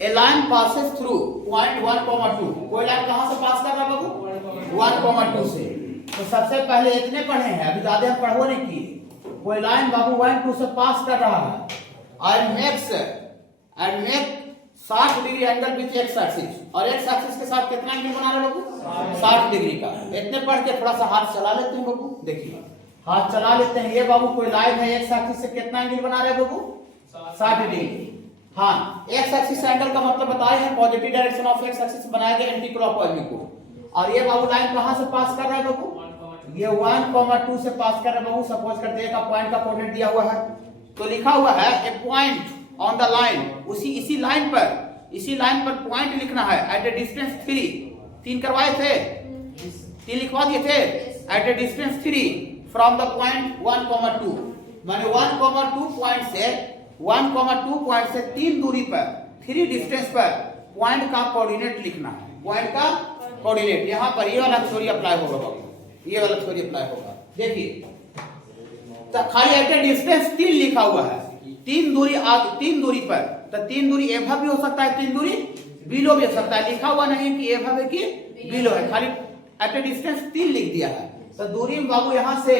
ए line passes through point 1,2। कोई line कहां से पास कर रहा है बाबू? 1,2 से। तो सबसे पहले इतने पढ़े हैं, अभी ज्यादा हम पढ़ो नहीं किए। कोई लाइन बाबू 1, 2 से पास कर रहा है और make 60 degree angle with x axis, और एक्स एक्सिस के साथ कितना एंगल बना रहे बाबू? 60 डिग्री का। इतने पढ़ के थोड़ा सा हाथ चला लेते हैं बाबू। देखिए हाथ चला लेते हैं। ये बाबू कोई लाइन है, एक्स एक्सिस से कितना एंगल बना रहे बाबू? 60 डिग्री। हाँ, एक्स एक्सिस एंगल का मतलब बताए हैं, positive direction of x axis बनाया गया एंटी क्लॉकवाइज में को। और ये बाबू लाइन कहां से पास कर रहा है बाबू? ये 1,2 से पास कर रहा है बाबू। सपोज करते हैं का पॉइंट का कोऑर्डिनेट दिया हुआ है, तो लिखा हुआ है ए पॉइंट ऑन द लाइन। इसी लाइन पर पॉइंट लिखना है एट ए डिस्टेंस 3 करवाए थे, 3 लिखवा दिए थे। At a distance 3 from the point 1,2, माने 1,2 पॉइंट से 3 दूरी पर, 3 डिस्टेंस पर पॉइंट का कोऑर्डिनेट लिखना है। पॉइंट का कोऑर्डिनेट यहाँ पर ये वाला थ्योरी अप्लाई होगा बाबू, ये वाला थ्योरी अप्लाई होगा। देखिए तो खाली एट ए डिस्टेंस 3 लिखा हुआ है, 3 दूरी पर, तो 3 दूरी एभव भी हो सकता है, 3 दूरी बिलो भी हो सकता है। लिखा हुआ नहीं कि एभव है कि बिलो है, खाली एट ए डिस्टेंस 3 लिख दिया है। तो दूरी बाबू यहाँ से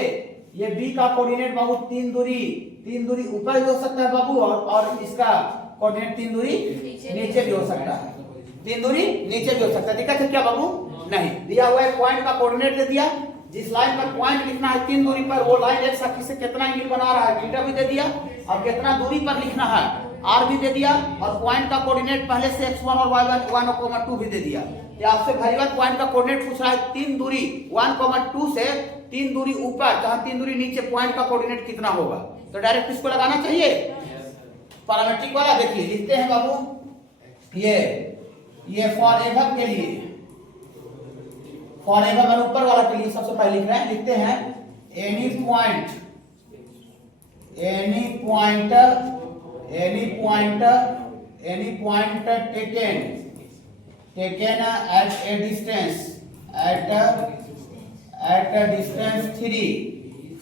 ये बी का कोऑर्डिनेट बाबू 3 दूरी ऊपर भी हो सकता है बाबू, और इसका कोऑर्डिनेट 3 दूरी नीचे भी हो सकता है, 3 दूरी नीचे भी हो सकता है। दिक्कत है क्या बाबू? नहीं। दिया हुआ है पॉइंट का कोऑर्डिनेट दे दिया, जिस लाइन पर पॉइंट लिखना है 3 दूरी पर, वो लाइन एक्स एक्सिस से कितना एंगल बना रहा है थीटा भी दे दिया, और कितना दूरी पर लिखना है आर भी दे दिया, और पॉइंट का कोऑर्डिनेट पहले से x1 और y1 1,2 भी दे दिया। ये आपसे पहली बार पॉइंट का कोऑर्डिनेट पूछ रहा है, 3 दूरी 1,2 से 3 दूरी ऊपर, जहां 3 दूरी नीचे, पॉइंट का कोऑर्डिनेट कितना होगा? तो डायरेक्ट इसको लगाना चाहिए पैरामीट्रिक वाला। देखिए लिखते हैं बाबू, ये फॉर एभव के लिए, फॉर एभव मैंने ऊपर वाला के लिए सबसे पहले लिख रहे हैं, लिखते हैं any point taken at a distance 3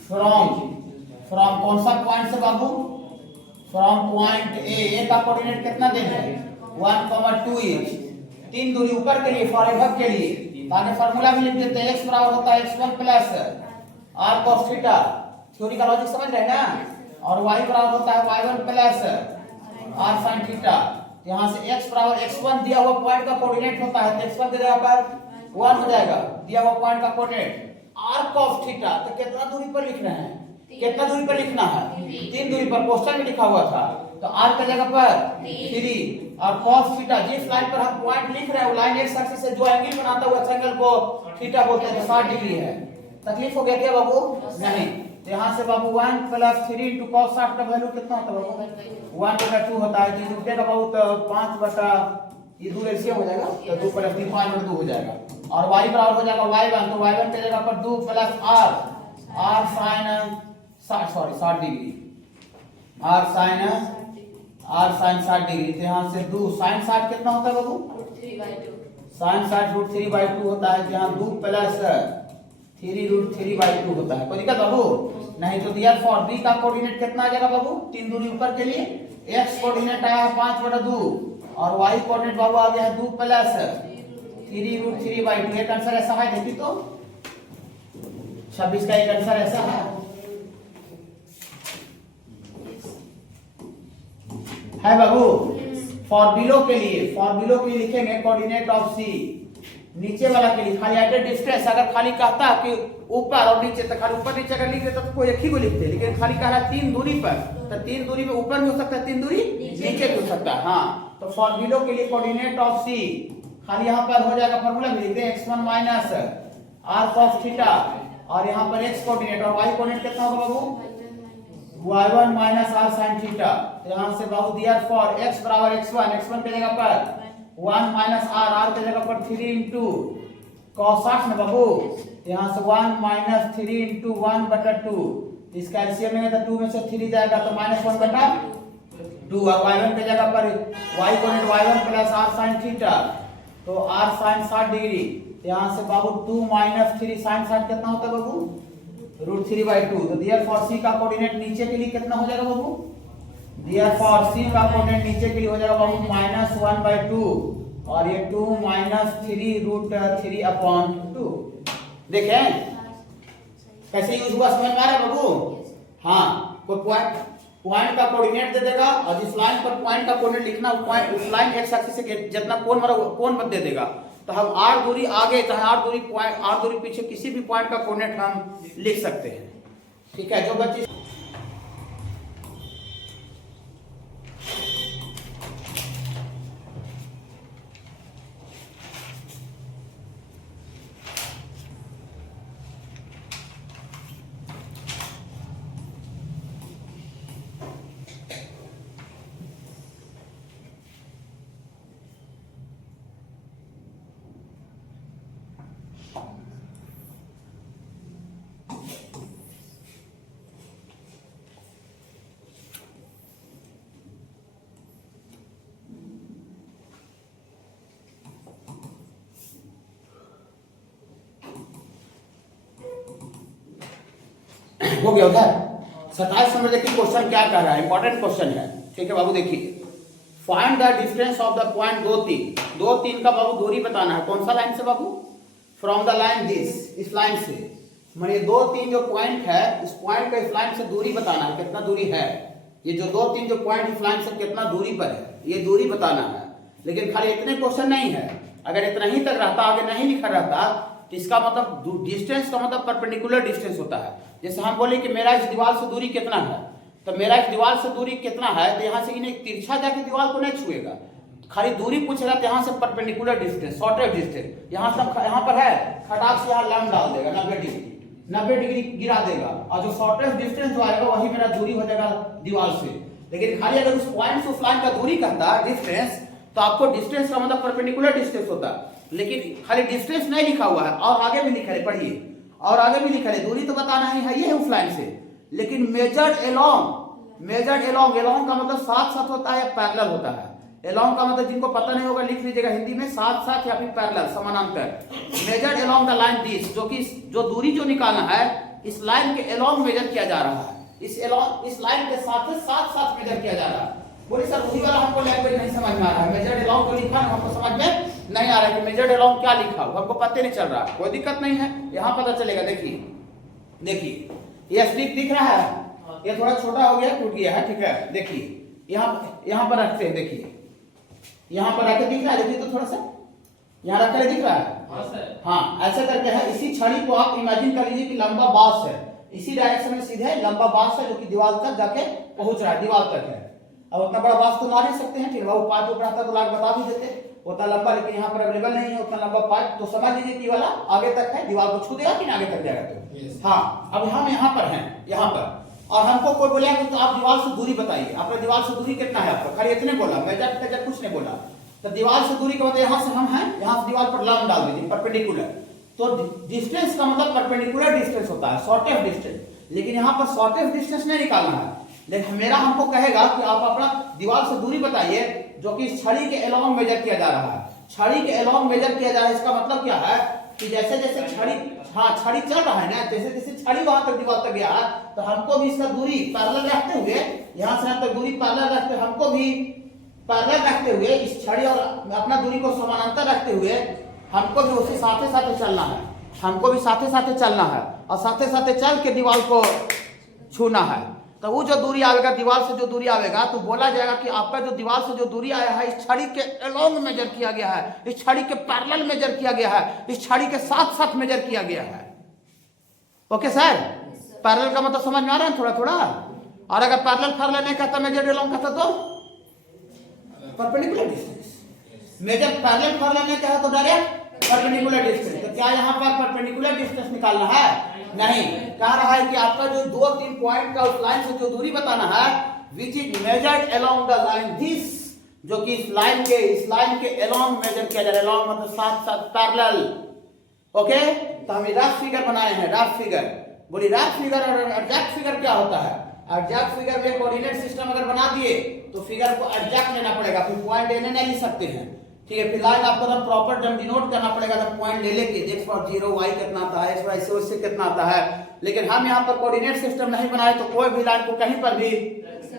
from कौन सा पॉइंट से बाबू? फ्रॉम पॉइंट ए का कोऑर्डिनेट कितना देना है? 1,2 इंच। 3 दूरी ऊपर के लिए, फॉर एभव के लिए, ताकि फार्मूला भी लिख देते हैं, x बराबर होता है x1 plus r cos theta, theory का लॉजिक समझ रहे हैं ना, और y बराबर होता है y1 plus r sin theta. यहाँ से x बराबर x1 दिया हुआ पॉइंट का कोऑर्डिनेट होता है, तो x1 की जगह पर 1 हो जाएगा, दिया हुआ पॉइंट का कोऑर्डिनेट r cos थीटा। तो कितना दूरी पर लिखना है? कितना दूरी पर लिखना है? 3 दूरी पर, क्वेश्चन में लिखा हुआ था। तो r की जगह पर 3 और cos थीटा, जिस लाइन पर हम पॉइंट लिख रहे हैं वो लाइन एक्स एक्सिस से जो एंगल बनाता है उस एंगल को थीटा बोलते हैं, 60 डिग्री है। तकलीफ हो गया क्या बाबू? नहीं। तो यहाँ से बाबू 1 प्लस 3 इंटू cos 60 का वैल्यू कितना होता है बाबू? 1/2 होता है। जी रुपये का बाबू तो 5 बटा, ये 2 एलसीएम हो जाएगा, तो 2 प्लस 3 5/2 हो जाएगा, और y बराबर हो जाएगा y1, तो y1 की जगह पर 2 plus r sin 60 degree, r sin 60 degree. तो यहाँ से 2 sin 60 कितना होता है बाबू? sin 60 √3/2 होता है, जहाँ 2 प्लस 3 √3/2 होता है। कोई दिक्कत बाबू? नहीं। तो दिया फॉर बी का कोऑर्डिनेट कितना आ जाएगा बाबू? 3 दूरी ऊपर के लिए x कोऑर्डिनेट आया है 5/2, और y कोऑर्डिनेट बाबू आ गया है 2 प्लस 3 √3/2। एक आंसर ऐसा है, देखिए तो 26 का एक आंसर ऐसा है बाबू। फॉर बिलो के लिए लिखेंगे कोऑर्डिनेट ऑफ सी, नीचे वाला के लिए खाली एट ए डिस्टेंस, अगर खाली कहता कि ऊपर और नीचे, तो खाली ऊपर नीचे अगर लिख देता तो कोई एक ही को लिखते, लेकिन खाली कह रहा है 3 दूरी पर, तो 3 दूरी में ऊपर भी हो सकता है, 3 दूरी नीचे भी हो सकता है। हाँ, तो फॉर बिलो के लिए कोऑर्डिनेट ऑफ सी, खाली यहाँ पर हो जाएगा, फार्मूला में लिख दें x1 minus r cos theta, और यहाँ पर x कोऑर्डिनेट और y कोऑर्डिनेट कितना होगा बाबू? y1 minus r sin theta. तो यहाँ से बाबू दिया फॉर x बराबर x1 की जगह पर 1 माइनस r की जगह पर 3 इंटू cos 60 में बाबू, यहाँ से 1 माइनस 3 इंटू 1/2, इसका एलसीएम में तो 2 में से 3 जाएगा, तो -1/2, और y1 की जगह पर y coordinate y1 plus r sin theta, तो r sin 60 डिग्री। यहाँ से बाबू 2 माइनस 3 sin 60 कितना होता है बाबू? √3/2। तो देयरफॉर सी का कोऑर्डिनेट नीचे के लिए कितना हो जाएगा बाबू? Therefore C का कोऑर्डिनेट नीचे के लिए हो जाएगा बाबू -1/2 और ये 2 -3√3/2। देखें कैसे यूज हुआ, समझ में आ रहा है बाबू? हाँ, कोई पॉइंट का कोऑर्डिनेट दे देगा और जिस लाइन पर पॉइंट का कोऑर्डिनेट लिखना पॉइंट उस लाइन एक्स एक्सिस से जितना कोण मारा कोण मत दे देगा, तो हम r दूरी आगे चाहे r दूरी पीछे किसी भी पॉइंट का कोऑर्डिनेट हम लिख सकते हैं। ठीक है, जो बच्चे हो गया उधर 27 नंबर देखिए क्वेश्चन क्या कर रहा है, इंपॉर्टेंट क्वेश्चन है। ठीक है बाबू, देखिए find the distance of the point 2 3 का बाबू दूरी बताना है। कौन सा लाइन से बाबू? फ्रॉम द लाइन दिस, इस लाइन से, मानिए 2 3 जो पॉइंट है इस पॉइंट का इस लाइन से दूरी बताना है, कितना दूरी है। ये जो 2 3 जो पॉइंट इस लाइन से कितना दूरी पर है ये दूरी बताना है। लेकिन खाली इतने क्वेश्चन नहीं है, अगर इतना ही तक रहता आगे नहीं लिखा रहता तो इसका मतलब डिस्टेंस का मतलब परपेंडिकुलर डिस्टेंस होता है। जैसे हम बोले कि मेरा इस दीवार से दूरी कितना है, तो मेरा इस दीवार से दूरी कितना है, तो यहाँ से इन्हें तिरछा जाके दीवार को नहीं छुएगा, खाली दूरी पूछेगा तो यहाँ से परपेंडिकुलर डिस्टेंस, शॉर्टेस्ट डिस्टेंस। यहाँ से यहाँ पर है, खटाक से यहाँ लंब डाल देगा 90 डिग्री गिरा देगा, और जो शॉर्टेस्ट डिस्टेंस जो आएगा वही मेरा दूरी हो जाएगा दीवार से। लेकिन खाली अगर उस पॉइंट से उस लाइन का दूरी कहता है डिस्टेंस, तो आपको डिस्टेंस का मतलब परपेंडिकुलर डिस्टेंस होता है। लेकिन खाली डिस्टेंस नहीं लिखा हुआ है, और आगे भी लिखा है, पढ़िए, और आगे भी लिखा है, दूरी तो बताना ही है, ये है उस लाइन से। लेकिन मेजर्ड एलोंग का मतलब साथ साथ होता है या पैरेलल होता है। एलोंग का मतलब जिनको पता नहीं होगा लिख लीजिएगा हिंदी में, साथ साथ या फिर पैरेलल, समानांतर। Measured along the line this, जो दूरी जो निकालना है इस लाइन के एलोंग मेजर किया जा रहा है, इस लाइन के साथ मेजर किया जा रहा है। बोले सर वही वाला हमको लैंग्वेज नहीं समझ में आ रहा है, मेजर्ड एलोंग को लिखा ना हमको समझ में नहीं आ रहा है कि मेजर्ड एलोंग क्या लिखा हो, हमको पता नहीं चल रहा। कोई दिक्कत नहीं है, यहाँ पता चलेगा। देखिए ये स्टिक दिख रहा है, ये थोड़ा छोटा हो गया, टूट गया है, ठीक है। देखिए यहाँ पर रखते हैं, देखिए यहाँ पर रखे दिख रहा है, देखिए तो थोड़ा सा यहाँ रख कर दिख रहा है। हाँ, ऐसा करके है, इसी छड़ी को आप इमेजिन कर लीजिए कि लंबा बांस है, इसी डायरेक्शन में सीधे लंबा बांस है जो कि दीवार तक जाके पहुंच रहा है, दीवार तक है। अब उतना बड़ा बांस तो मार नहीं सकते हैं, ठीक है, वो पाइप ऊपर आता तो लाग बता भी देते, उतना लंबा, लेकिन यहाँ पर अवेलेबल नहीं है उतना लंबा पाइप, तो समझ लीजिए कि वाला आगे तक है, दीवार को छू देगा कि आगे तक जाएगा तो। हाँ, अब हम यहाँ पर हैं, यहाँ पर, और हमको कोई बोला कि तो आप दीवार से दूरी बताइए, आपका दीवार से दूरी कितना है आपका, खाली इतने बोला, मेजर कुछ नहीं बोला। तो दीवार से दूरी का मतलब यहाँ से हम हैं, यहाँ से दीवार पर लंब डाल दीजिए, परपेंडिकुलर। तो डिस्टेंस का मतलब परपेंडिकुलर डिस्टेंस होता है, शॉर्टेस्ट डिस्टेंस। लेकिन यहाँ पर शॉर्टेस्ट डिस्टेंस नहीं निकालना है, लेकिन मेरा हमको कहेगा कि आप अपना दीवार से दूरी बताइए जो कि छड़ी के एलोंग मेजर किया जा रहा है। छड़ी के एलोंग मेजर किया जा रहा है, इसका मतलब क्या है कि जैसे जैसे छड़ी चल रहा है ना, जैसे जैसे छड़ी वहां तक दीवार तक गया है, तो हमको भी इसका दूरी पैरेलल रखते हुए, यहाँ से यहाँ तक दूरी पैरेलल रखते हुए, हमको भी पैरेलल रखते हुए इस छड़ी और अपना दूरी को समानांतर रखते हुए हमको भी उसी साथे साथे चलना है, हमको भी साथे साथे चलना है, और साथे साथे चल के दीवार को छूना है। तो वो जो दूरी आएगा, दीवार से जो दूरी आएगा, तो बोला जाएगा कि आपका जो दीवार से जो दूरी आया है इस छड़ी के एलोंग मेजर किया गया है, इस छड़ी के पैरेलल मेजर किया गया है, इस छड़ी के साथ साथ मेजर किया गया है। ओके सर, पैरेलल का मतलब समझ में आ रहा है थोड़ा थोड़ा। और अगर पैरेलल नहीं कहता, मेजर एलोंग कहता तो परपेंडिकुलर डिस्टेंस। मेजर पैरेलल नहीं कहा तो डायरेक्ट परपेंडिकुलर डिस्टेंस। तो क्या यहाँ पर परपेंडिकुलर डिस्टेंस निकालना है? नहीं, कह रहा है कि आपका जो 2 3 पॉइंट का उस लाइन से जो दूरी बताना है, which is measured along the line this, जो कि इस लाइन के अलोंग मेजर किया जा रहा है। अलोंग मतलब साथ साथ पैरेलल। ओके, तो हम रफ फिगर बनाए हैं, रफ फिगर। बोली रफ फिगर और एग्जैक्ट फिगर क्या होता है? एग्जैक्ट फिगर में कोऑर्डिनेट सिस्टम अगर बना दिए तो फिगर को एग्जैक्ट लेना पड़ेगा, फिर पॉइंट लेने नहीं ले सकते हैं, ठीक है। फिर लाइन आपको तो प्रॉपर डिनोट करना पड़ेगा, तो पॉइंट ले लेके x/0 y कितना आता है, x/0 कितना आता है। लेकिन हम यहाँ पर कोऑर्डिनेट सिस्टम नहीं बनाए तो कोई भी लाइन को कहीं पर भी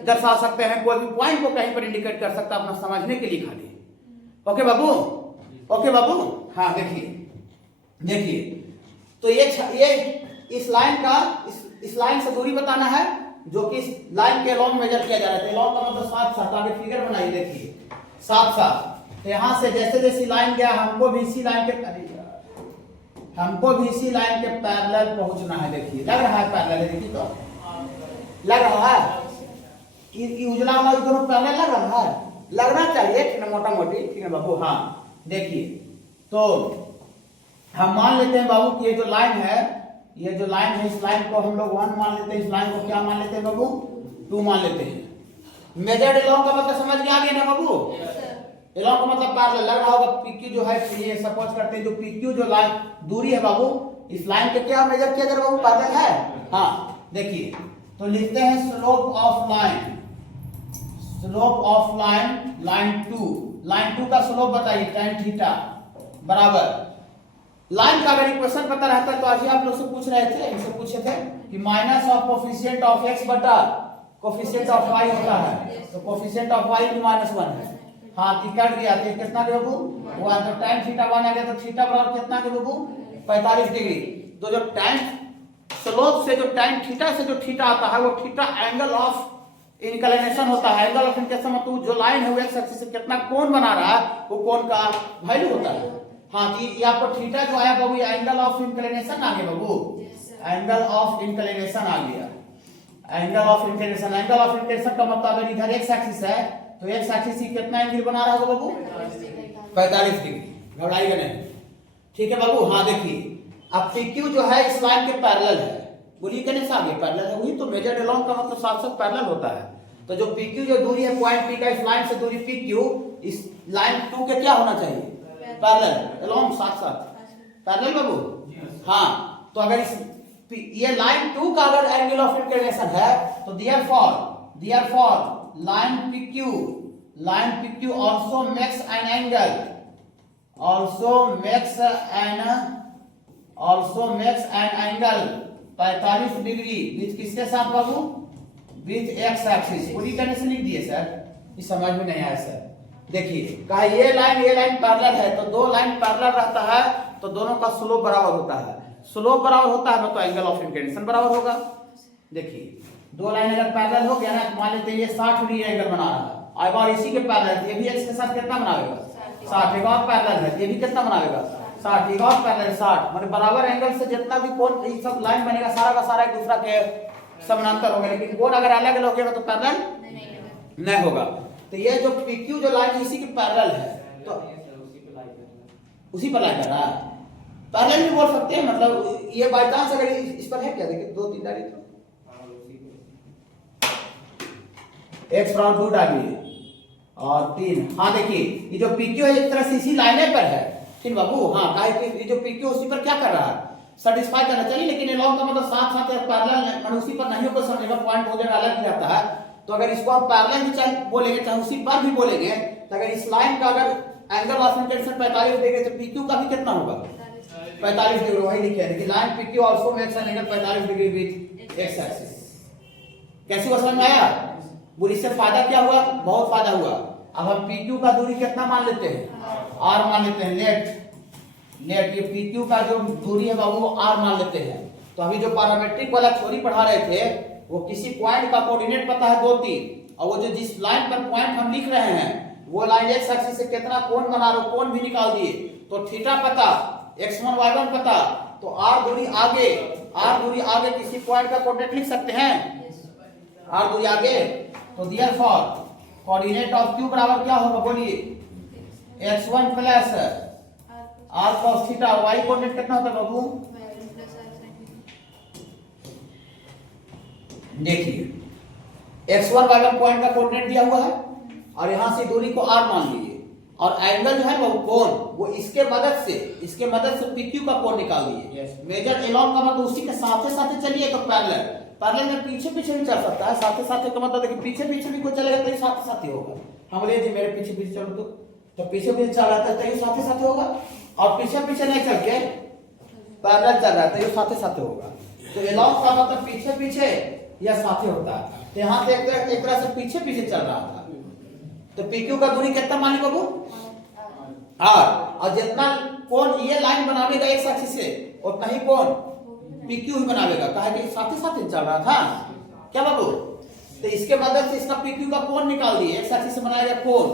दर्शा सकते हैं, कोई भी पॉइंट को कहीं पर इंडिकेट कर सकता है, अपना समझने के लिए खाली। ओके बाबू, ओके बाबू। हाँ देखिए तो ये इस लाइन का इस लाइन से दूरी बताना है, जो कि इस लाइन के लॉन्ग मेजर किया जा रहा है। लॉन्ग का मतलब साथ साथ, आगे फिगर बनाइए, देखिए साथ साथ। तो यहाँ से जैसे जैसी लाइन गया, हमको भी इसी लाइन के पैरेलल पहुंचना है। देखिए लग रहा है पैरेलल है, देखिए तो लग रहा है कि उजला वाला दोनों पैरेलल लग रहा है, लगना चाहिए, ठीक है, मोटा मोटी, ठीक है बाबू। हाँ देखिए तो हम मान लेते हैं बाबू कि ये जो लाइन है, इस लाइन को हम लोग 1 मान लेते हैं, इस लाइन को क्या मान लेते हैं बाबू, 2 मान लेते हैं। मेजर एलॉन्ग का मतलब समझ में आ गया ना बाबू? एलॉन्ग का मतलब पैरेलल लग रहा होगा। पीक्यू जो है, ये सपोज करते हैं जो पीक्यू जो लाइन दूरी है बाबू, इस लाइन के क्या मेजर किया जा रहा है बाबू, पैरेलल है। हाँ देखिए तो लिखते हैं स्लोप ऑफ लाइन, लाइन 2 का स्लोप बताइए, tan थीटा बराबर। लाइन का अगर इक्वेशन पता रहता है तो आज ही आप लोग से पूछ रहे थे, इनसे पूछे थे कि minus of coefficient of x बटा कोफिशिएंट ऑफ y होता है, तो कोफिशिएंट ऑफ y भी -1 है। हाँ कि कट गया तो कितना के बाबू, वो तो tan थीटा 1 आ गया, तो थीटा बराबर कितना के बाबू, 45 डिग्री। तो जो tan स्लोप से जो tan थीटा से जो थीटा आता है, वो थीटा एंगल ऑफ इंक्लिनेशन होता है। एंगल ऑफ इंक्लिनेशन मतलब जो लाइन है वो एक्स एक्सिस से कितना कोण बना रहा है, वो कोण का वैल्यू होता है। हाँ कि यहाँ पर थीटा जो आया बाबू, ये एंगल ऑफ इंक्लिनेशन आ गया बाबू, एंगल ऑफ इंक्लिनेशन आ गया, एंगल ऑफ इंक्लिनेशन का मतलब अगर इधर एक्स एक्सिस है तो एक्स एक्सिस कितना एंगल बना रहा होगा बाबू, 45 डिग्री। घबराइएगा नहीं, ठीक है बाबू। हाँ देखिए अब PQ जो है इस लाइन के पैरेलल है, बोलिए कहने से आगे पैरेलल है, वही तो मेजर एलॉन्ग का मतलब साथ साथ पैरेलल होता है। तो जो PQ जो दूरी है पॉइंट P का, इस लाइन से दूरी PQ इस लाइन 2 के क्या होना चाहिए, पैरेलल, एलॉन्ग साथ साथ पैरेलल बाबू। हाँ तो अगर ये लाइन 2 का अगर एंगल ऑफ इंक्लिनेशन है तो therefore line PQ also makes an angle, also makes an angle 45 degree with किसके साथ बाबू, विथ एक्स एक्सिस। पूरी तरह से लिख दिए सर, ये समझ में नहीं आया सर। देखिए कहा ये लाइन पैरेलल है, तो दो लाइन पैरेलल रहता है तो दोनों का स्लोप बराबर होता है। स्लोप बराबर होता है तो एंगल ऑफ इंक्लिनेशन बराबर होगा। देखिए दो लाइन अगर पैरेलल हो गया ना, मान लेते हैं ये 60 डिग्री एंगल बना रहा है, एक और इसी के पैरेलल, ये भी एक्स के साथ कितना बनाएगा, 60। एक और पैरेलल है, ये भी कितना बनाएगा, 60। एक और पैरेलल 60, मतलब बराबर एंगल से जितना भी कोण ये सब लाइन बनेगा सारा का सारा एक दूसरा के समानांतर होगा। लेकिन कोण अगर अलग अलग होगा तो पैरेलल नहीं होगा। तो ये जो PQ जो लाइन इसी के पैरेलल है, तो उसी पर लाइन कर रहा है, पैरेलल भी बोल सकते हैं। मतलब ये बाय चांस अगर इस पर है क्या, देखिए 2 3 डाली तो x फ्रॉम 2 डालिए और 3। हाँ देखिए ये जो PQ है एक तरह से इसी लाइन पर है, ठीक बाबू। हाँ काहे कि ये जो PQ उसी पर क्या कर रहा है, सेटिस्फाई करना चाहिए। लेकिन एलॉन्ग का मतलब साथ साथ पैरेलल है, उसी पर नहीं को समझेगा, पॉइंट हो जाएगा अलग जाता है। तो अगर इसको आप पैरेलल भी चाहे बोलेंगे चाहे उसी पर भी बोलेंगे, तो अगर इस लाइन का अगर एंगल ऑफ इंक्लिनेशन 45 डिग्री तो PQ का भी कितना होगा, 45 डिग्री। वही लिखे है कि line PQ also makes an angle 45 degree with x axis. कैसे समझ में आया? बुरी से फायदा क्या हुआ, बहुत फायदा हुआ। अब हम PQ का दूरी कितना मान लेते हैं, R मान लेते हैं। लेट ये PQ का जो दूरी है बाबू वो R मान लेते हैं। तो अभी जो पैरामेट्रिक वाला थ्योरी पढ़ा रहे थे, वो किसी पॉइंट का कोऑर्डिनेट पता है 2 3, और वो जो जिस लाइन पर पॉइंट हम लिख रहे हैं वो लाइन एक्स एक्सिस से कितना कोण बना रहे, कोण भी निकाल दिए। तो थीटा पता, x1 y1 पता, तो R दूरी आगे किसी पॉइंट का कोऑर्डिनेट लिख सकते हैं, R दूरी आगे। तो देयरफॉर कोऑर्डिनेट ऑफ Q बराबर क्या होगा, बोलिए, x1 plus r cos theta. y coordinate कितना होता है बाबू, देखिए x1 y1 पॉइंट का कोऑर्डिनेट दिया हुआ है और यहां से दूरी को r मान लीजिए, और एंगल जो है वो कोण, वो इसके मदद से PQ का कोण निकाल दीजिए। मेजर एलॉन्ग का मतलब उसी के साथ साथ चलिए, तो पैरेलल में पीछे भी चल सकता है, साथ का मतलब देखिए पीछे भी कोई चलेगा तो साथ ही होगा। हम बोलिए जी मेरे पीछे चलो, तो पीछे चल रहा है तो ये साथ होगा, और पीछे नहीं चल के पैरेलल चल रहा है तो ये साथ होगा। तो एलॉन्ग का मतलब पीछे या साथे होता है। तो यहाँ पे एक तरह से पीछे पीछे चल रहा था। तो PQ का दूरी कितना माने बाबू R, और जितना कोण ये लाइन बनावेगा एक एक्सिस से उतना ही कोण PQ ही बनावेगा, कहा कि साथ ही चल रहा था क्या बाबू। तो इसके मदद से इसका PQ का कोण निकाल दिए, एक एक्सिस से बनाया गया कोण।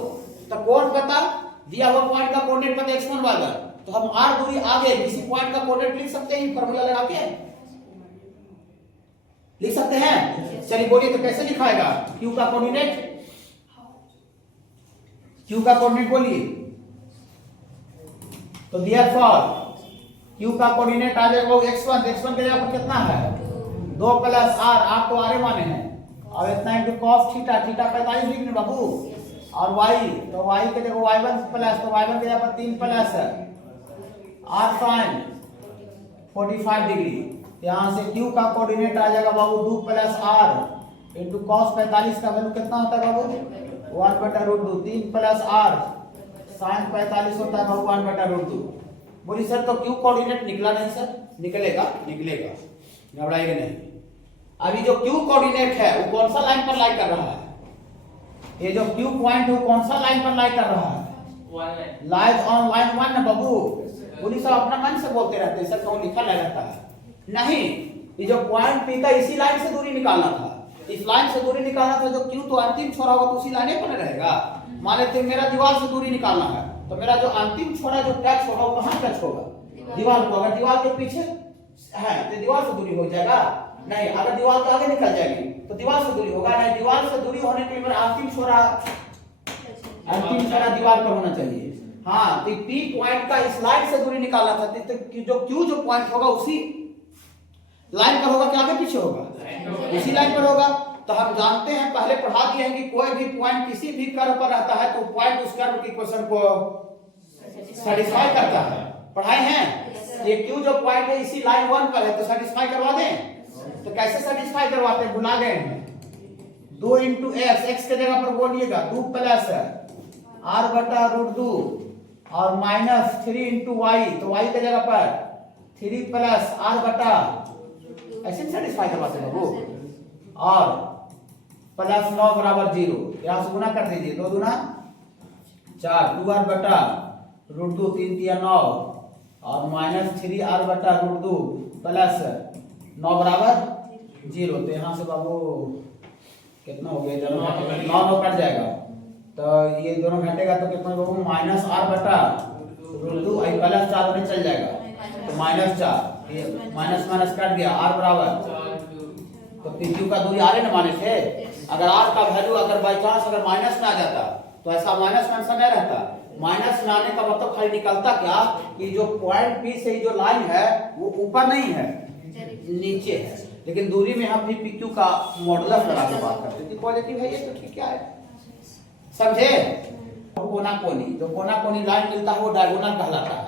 तो कोण पता दिया हुआ पॉइंट का कोऑर्डिनेट पता x1 y1, तो हम R दूरी आगे किसी पॉइंट का कोऑर्डिनेट लिख सकते हैं फार्मूला लगा के, लिख सकते हैं। चलिए बोलिए तो कैसे लिखाएगा Q का कोऑर्डिनेट, Q का कोऑर्डिनेट बोलिए। तो देयरफॉर Q का कोऑर्डिनेट आ जाएगा x1, x1 के जगह पर कितना है 2 प्लस r, r तो r माने हैं, और इतना into cos theta, theta 45 degree बाबू, और y तो y के जगह y1 प्लस, तो y1 के जगह पर 3 प्लस r sin 45 डिग्री। यहाँ से Q का कोऑर्डिनेट आ जाएगा बाबू 2 प्लस r इंटू cos 45 का वैल्यू कितना होता है बाबू 1/√2, 3 प्लस r sin 45 होता है बाबू 1/√2। बोली सर तो Q कोऑर्डिनेट निकला नहीं सर, निकलेगा निकलेगा, घबराइएगा नहीं। अभी जो Q कोऑर्डिनेट है वो कौन सा लाइन पर लाई कर रहा है, ये जो Q पॉइंट है कौन सा लाइन पर लाई कर रहा है, लाइज ऑन लाइन 1 ना बाबू। बोली साहब अपना मन से बोलते रहते हैं सर, कौन लिखा रहता है नहीं, ये जो पॉइंट P का इसी लाइन से दूरी निकालना था, इस लाइन से दूरी निकालना था। जो Q तो अंतिम छोरा होगा तो उसी लाइन पर रहेगा। मान लेते मेरा दीवार से दूरी निकालना है, तो मेरा जो अंतिम छोरा जो टच होगा वो कहां टच होगा, दीवार को। अगर दीवार के पीछे है तो दीवार से दूरी हो जाएगा नहीं, अगर दीवार के आगे निकल जाएगी तो दीवार से दूरी होगा नहीं। दीवार से दूरी होने के लिए मेरा अंतिम छोरा दीवार पर होना चाहिए। हाँ, तो P पॉइंट का इस लाइन से दूरी निकालना था, तो जो Q जो पॉइंट होगा उसी लाइन पर होगा, क्या आगे पीछे होगा, उसी लाइन पर होगा। तो हम जानते हैं, पहले पढ़ा दिए हैं कि कोई भी पॉइंट किसी भी कर्व पर रहता है तो पॉइंट उस कर्व की इक्वेशन को सैटिस्फाई करता है, पढ़ाए हैं। ये Q जो पॉइंट है इसी लाइन 1 पर है तो सैटिस्फाई करवा दें। तो कैसे सैटिस्फाई करवाते हैं, भुला गए हैं। 2 इंटू x के जगह पर बोलिएगा 2 प्लस r/√2 और माइनस 3 इंटू y, तो y के जगह पर 3 प्लस r/, ऐसे सैटिस्फाई करवाते हैं बाबू। और प्लस 9 बराबर 0, यहां से गुना कर दीजिए, 2 दूना 4, 2r/√2 3 3 9 और माइनस 3r/√2 प्लस 9 बराबर 0। तो यहाँ से बाबू कितना हो गया, 9 कट जाएगा, तो ये दोनों घटेगा तो कितना बाबू माइनस r/√2 प्लस 4 में चल जाएगा, तो -4, ये माइनस माइनस कट गया, r बराबर, तो PQ का दूरी r न माने थे। अगर r का वैल्यू अगर बाई चांस अगर माइनस में आ जाता तो ऐसा माइनस में आंसर नहीं रहता। माइनस में आने का मतलब खाली निकलता क्या कि जो पॉइंट P से जो लाइन है वो ऊपर नहीं है, नीचे है, लेकिन दूरी में हम भी PQ का मॉडुलस लगा के बात करते हैं। पॉजिटिव है ये तो ठीक है, समझे। कोना कोनी, जो कोना कोनी लाइन मिलता है वो डायगोनल कहलाता है।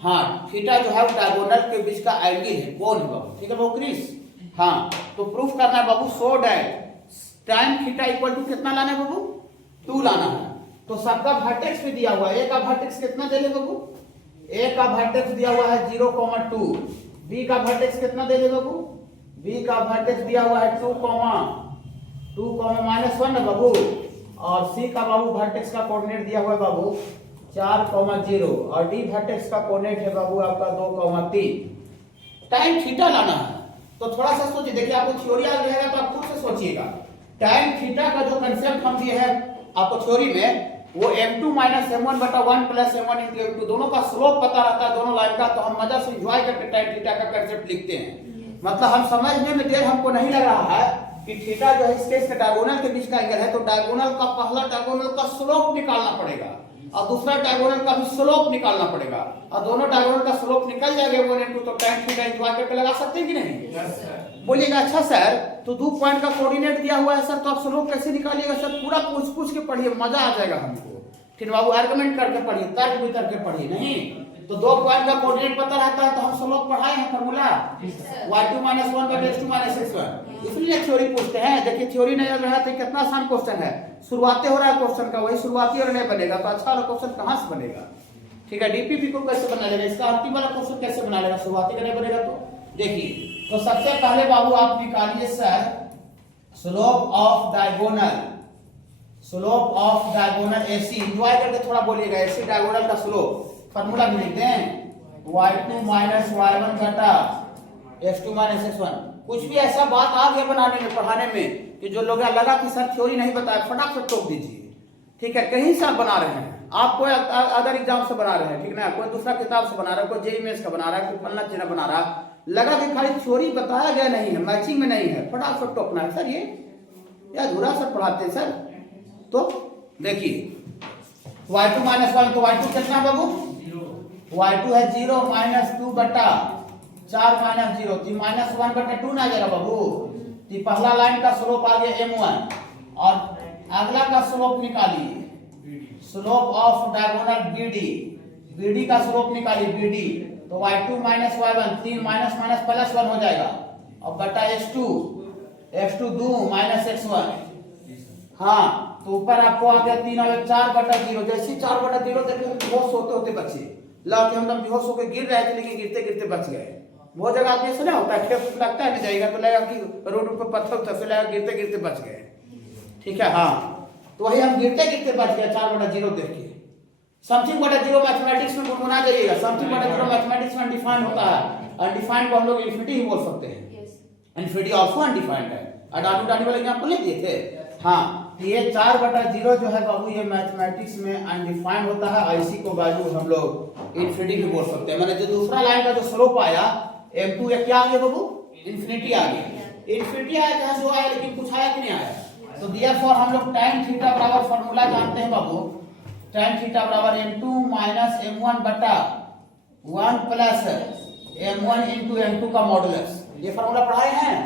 हाँ, थीटा जो है वो डायगोनल के बीच का एंगल है, कोण है बाबू, ठीक है बाबू क्रिस। हाँ, तो प्रूफ करना है बाबू, so that tan theta equal to कितना लाना है बाबू 2 लाना है। तो सबका वर्टेक्स भी दिया हुआ है, ए का वर्टेक्स कितना दे ले बाबू, ए का वर्टेक्स दिया हुआ है 0,2, बी का वर्टेक्स कितना दे ले बाबू, बी का वर्टेक्स दिया हुआ है 2, -1 ना बाबू, और सी का बाबू वर्टेक्स का कोऑर्डिनेट दिया हुआ है बाबू 4,0 और डी वर्टेक्स का कोऑर्डिनेट है बाबू आपका 2,3। tan थीटा लाना है तो थोड़ा सा सोचिए, देखिए आपको थ्योरी आ रहेगा तो आप खुद से सोचिएगा। tan थीटा का जो कंसेप्ट हम दिए हैं आपको थ्योरी में, वो m2 - m1/1 plus m1 into m2 दोनों का स्लोप पता रहता है, दोनों लाइन का, तो हम मजा से एंजॉय करके tan थीटा का कंसेप्ट लिखते हैं। मतलब हम समझने में देर हमको नहीं लग रहा है कि थीटा जो है इस केस में डायगोनल के बीच का एंगल है, तो डायगोनल का पहला डायगोनल का स्लोप निकालना पड़ेगा और दूसरा डायगोनल का भी स्लोप निकालना पड़ेगा, और दोनों डायगोनल का स्लोप निकल जाएगा 1 into, तो tan थीटा एंजॉय करके लगा सकते हैं कि नहीं। बोलिएगा अच्छा सर तो 2 पॉइंट का कोऑर्डिनेट दिया हुआ है सर, तो आप स्लोप कैसे निकालिएगा सर, पूरा पूछ के पढ़िए, मजा आ जाएगा हमको। फिर बाबू आर्गुमेंट करके पढ़िए, तर्क भी करके पढ़िए, नहीं तो 2 पॉइंट का कोऑर्डिनेट पता रहता है तो हम स्लोप पढ़ाए हैं फार्मूला y2 - 1/x2 - x1, इसलिए थ्योरी पूछते हैं। देखिए थ्योरी नहीं लग रहा है, कितना आसान क्वेश्चन है, शुरुआती हो रहा है क्वेश्चन का, वही शुरुआती और नहीं बनेगा तो अच्छा वाला क्वेश्चन कहां से बनेगा, ठीक है। डीपीपी को कैसे बना लेगा, इसका अंतिम वाला क्वेश्चन कैसे बना लेगा, शुरुआती का नहीं बनेगा। तो देखिए, तो सबसे पहले बाबू आप निकालिए sir slope of diagonal AC enjoy करके थोड़ा बोलिएगा। AC डायगोनल का स्लोप फार्मूला भी लिखते हैं y2 माइनस y1 घटा x2 माइनस x1। कुछ भी ऐसा बात आ गया बनाने में पढ़ाने में कि जो लोग लगा कि सर थ्योरी नहीं बताया, फटाफट टोक दीजिए। ठीक है, कहीं से आप बना रहे हैं, आप कोई अदर एग्जाम से बना रहे हैं, ठीक ना, कोई दूसरा किताब से बना रहा है, कोई जेईई मेंस का बना रहा है, कोई फलना चीना बना रहा है, लगा कि खाली थ्योरी बताया गया नहीं है, मैचिंग में नहीं है, फटाफट टोकना है सर। ये अधूरा सर पढ़ाते हैं सर। तो देखिए y2 माइनस 1 तो y2 कितना बाबू, y2 है 0 माइनस 2 बटा 4 माइनस 0 तो माइनस 1 बटा 2 ना जाएगा बाबू। तो पहला लाइन का स्लोप आ गया m1 और अगला का स्लोप निकालिए, स्लोप ऑफ डायगोनल BD का स्लोप निकालिए BD। तो y2 minus y1 3 minus minus plus 1 हो जाएगा और बटा x2 2 माइनस x1। हाँ, तो ऊपर आपको आ गया 3 और 4 बटा 0। जैसे 4 बटा 0 देखिए बेहोश होते होते बचे, ला के हम लोग बेहोश होकर गिर रहे थे लेकिन गिरते गिरते बच गए। बहुत जगह आपने सुना होता है, खेत लगता है जाएगा तो लगा कि रोड पर पत्थर उतर से लगा गिरते गिरते बच गए। ठीक है, हाँ, तो वही हम गिरते गिरते बच गए 4 बटा 0 देख के। समथिंग बटा 0 मैथमेटिक्स में गुनगुना जाइएगा। समथिंग बटा 0 मैथमेटिक्स में अनडिफाइंड होता है, अनडिफाइंड को हम लोग इन्फिनिटी ही बोल सकते हैं। इन्फिनिटी आल्सो अनडिफाइंड है। अडाडू डाडी वाले एग्जांपल नहीं दिए थे। हाँ, ये 4 बटा 0 जो है बाबू ये मैथमेटिक्स में अनडिफाइंड होता है, इसी को वैल्यू हम लोग इन्फिनिटी भी बोल सकते हैं। मैंने जो दूसरा लाइन का जो स्लोप आया m2 ये क्या आ गया बाबू, इन्फिनिटी आ गया। इन्फिनिटी आया चाहे जो आया, लेकिन कुछ आया कि नहीं आया। तो देयरफॉर हम लोग tan थीटा बराबर फार्मूला जानते हैं बाबू, tan थीटा बराबर m2 माइनस m1 बटा 1 प्लस m1 इंटू m2 का मॉडुलस। ये फार्मूला पढ़ाए हैं।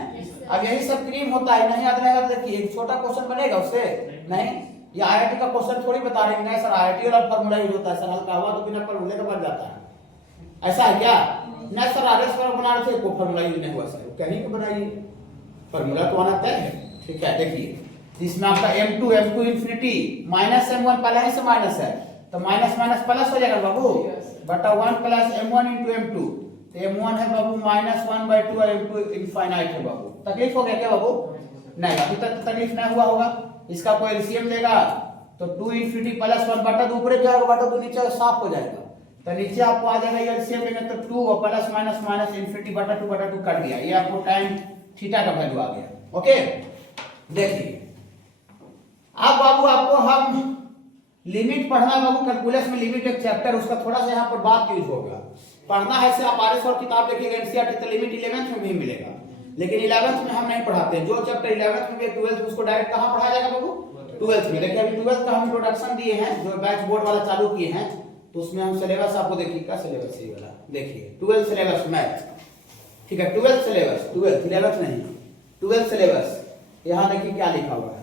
अब यही सब क्रीम होता है, नहीं याद रहेगा तो देखिए एक छोटा क्वेश्चन बनेगा उससे नहीं, ये आईआईटी का क्वेश्चन थोड़ी बता रहे हैं सर, आईआईटी वाला फार्मूला यूज होता है सर, हल्का हुआ तो बिना फार्मूले का बन जाता है। ऐसा है क्या? नहीं सर, आरएस वाला बना रहे थे, कोई फार्मूला यूज नहीं हुआ सर, कहीं को बनाइए, फार्मूला तो आना तय है। ठीक है, देखिए इसमें आपका m2 इंफिनिटी माइनस m1 पहले ही से माइनस है तो माइनस माइनस प्लस हो जाएगा बाबू, बटा 1 प्लस m1 इंटू m2। तो m1 है बाबू माइनस 1/2 और m2 इनफाइनाइट है बाबू। तकलीफ हो गया क्या बाबू? नहीं, अभी तक तो तकलीफ नहीं हुआ होगा। इसका कोई एलसीएम लेगा तो 2 इंफिनिटी प्लस 1 बटा 2 ऊपर जाएगा, बटा 2 नीचे साफ हो जाएगा। तो नीचे आपको आ जाएगा ये एलसीएम लेंगे तो 2 और प्लस माइनस माइनस इंफिनिटी बटा 2 कट गया, ये आपको टाइम थीटा का वैल्यू आ गया। ओके, देखिए अब बाबू आपको हम लिमिट पढ़ना बाबू, कैलकुलस में लिमिट एक चैप्टर, उसका थोड़ा सा यहाँ पर बात यूज होगा। पढ़ना है से आप आरएस और किताब देखिएगा एनसीईआरटी तो लिमिट 11th में भी मिलेगा, लेकिन 11th में हम नहीं पढ़ाते हैं। जो चैप्टर 11th में भी 12th में उसको डायरेक्ट कहां पढ़ाया जाएगा बाबू? 12th में। देखिए अभी 12th का हम इंट्रोडक्शन दिए हैं, जो बैच बोर्ड वाला चालू किए हैं, तो उसमें हम सिलेबस आपको देखिए क्या सिलेबस है ये वाला, देखिए 12th सिलेबस मैथ। ठीक है, 12th सिलेबस, 11th नहीं, 12th सिलेबस। यहाँ देखिए क्या लिखा हुआ है,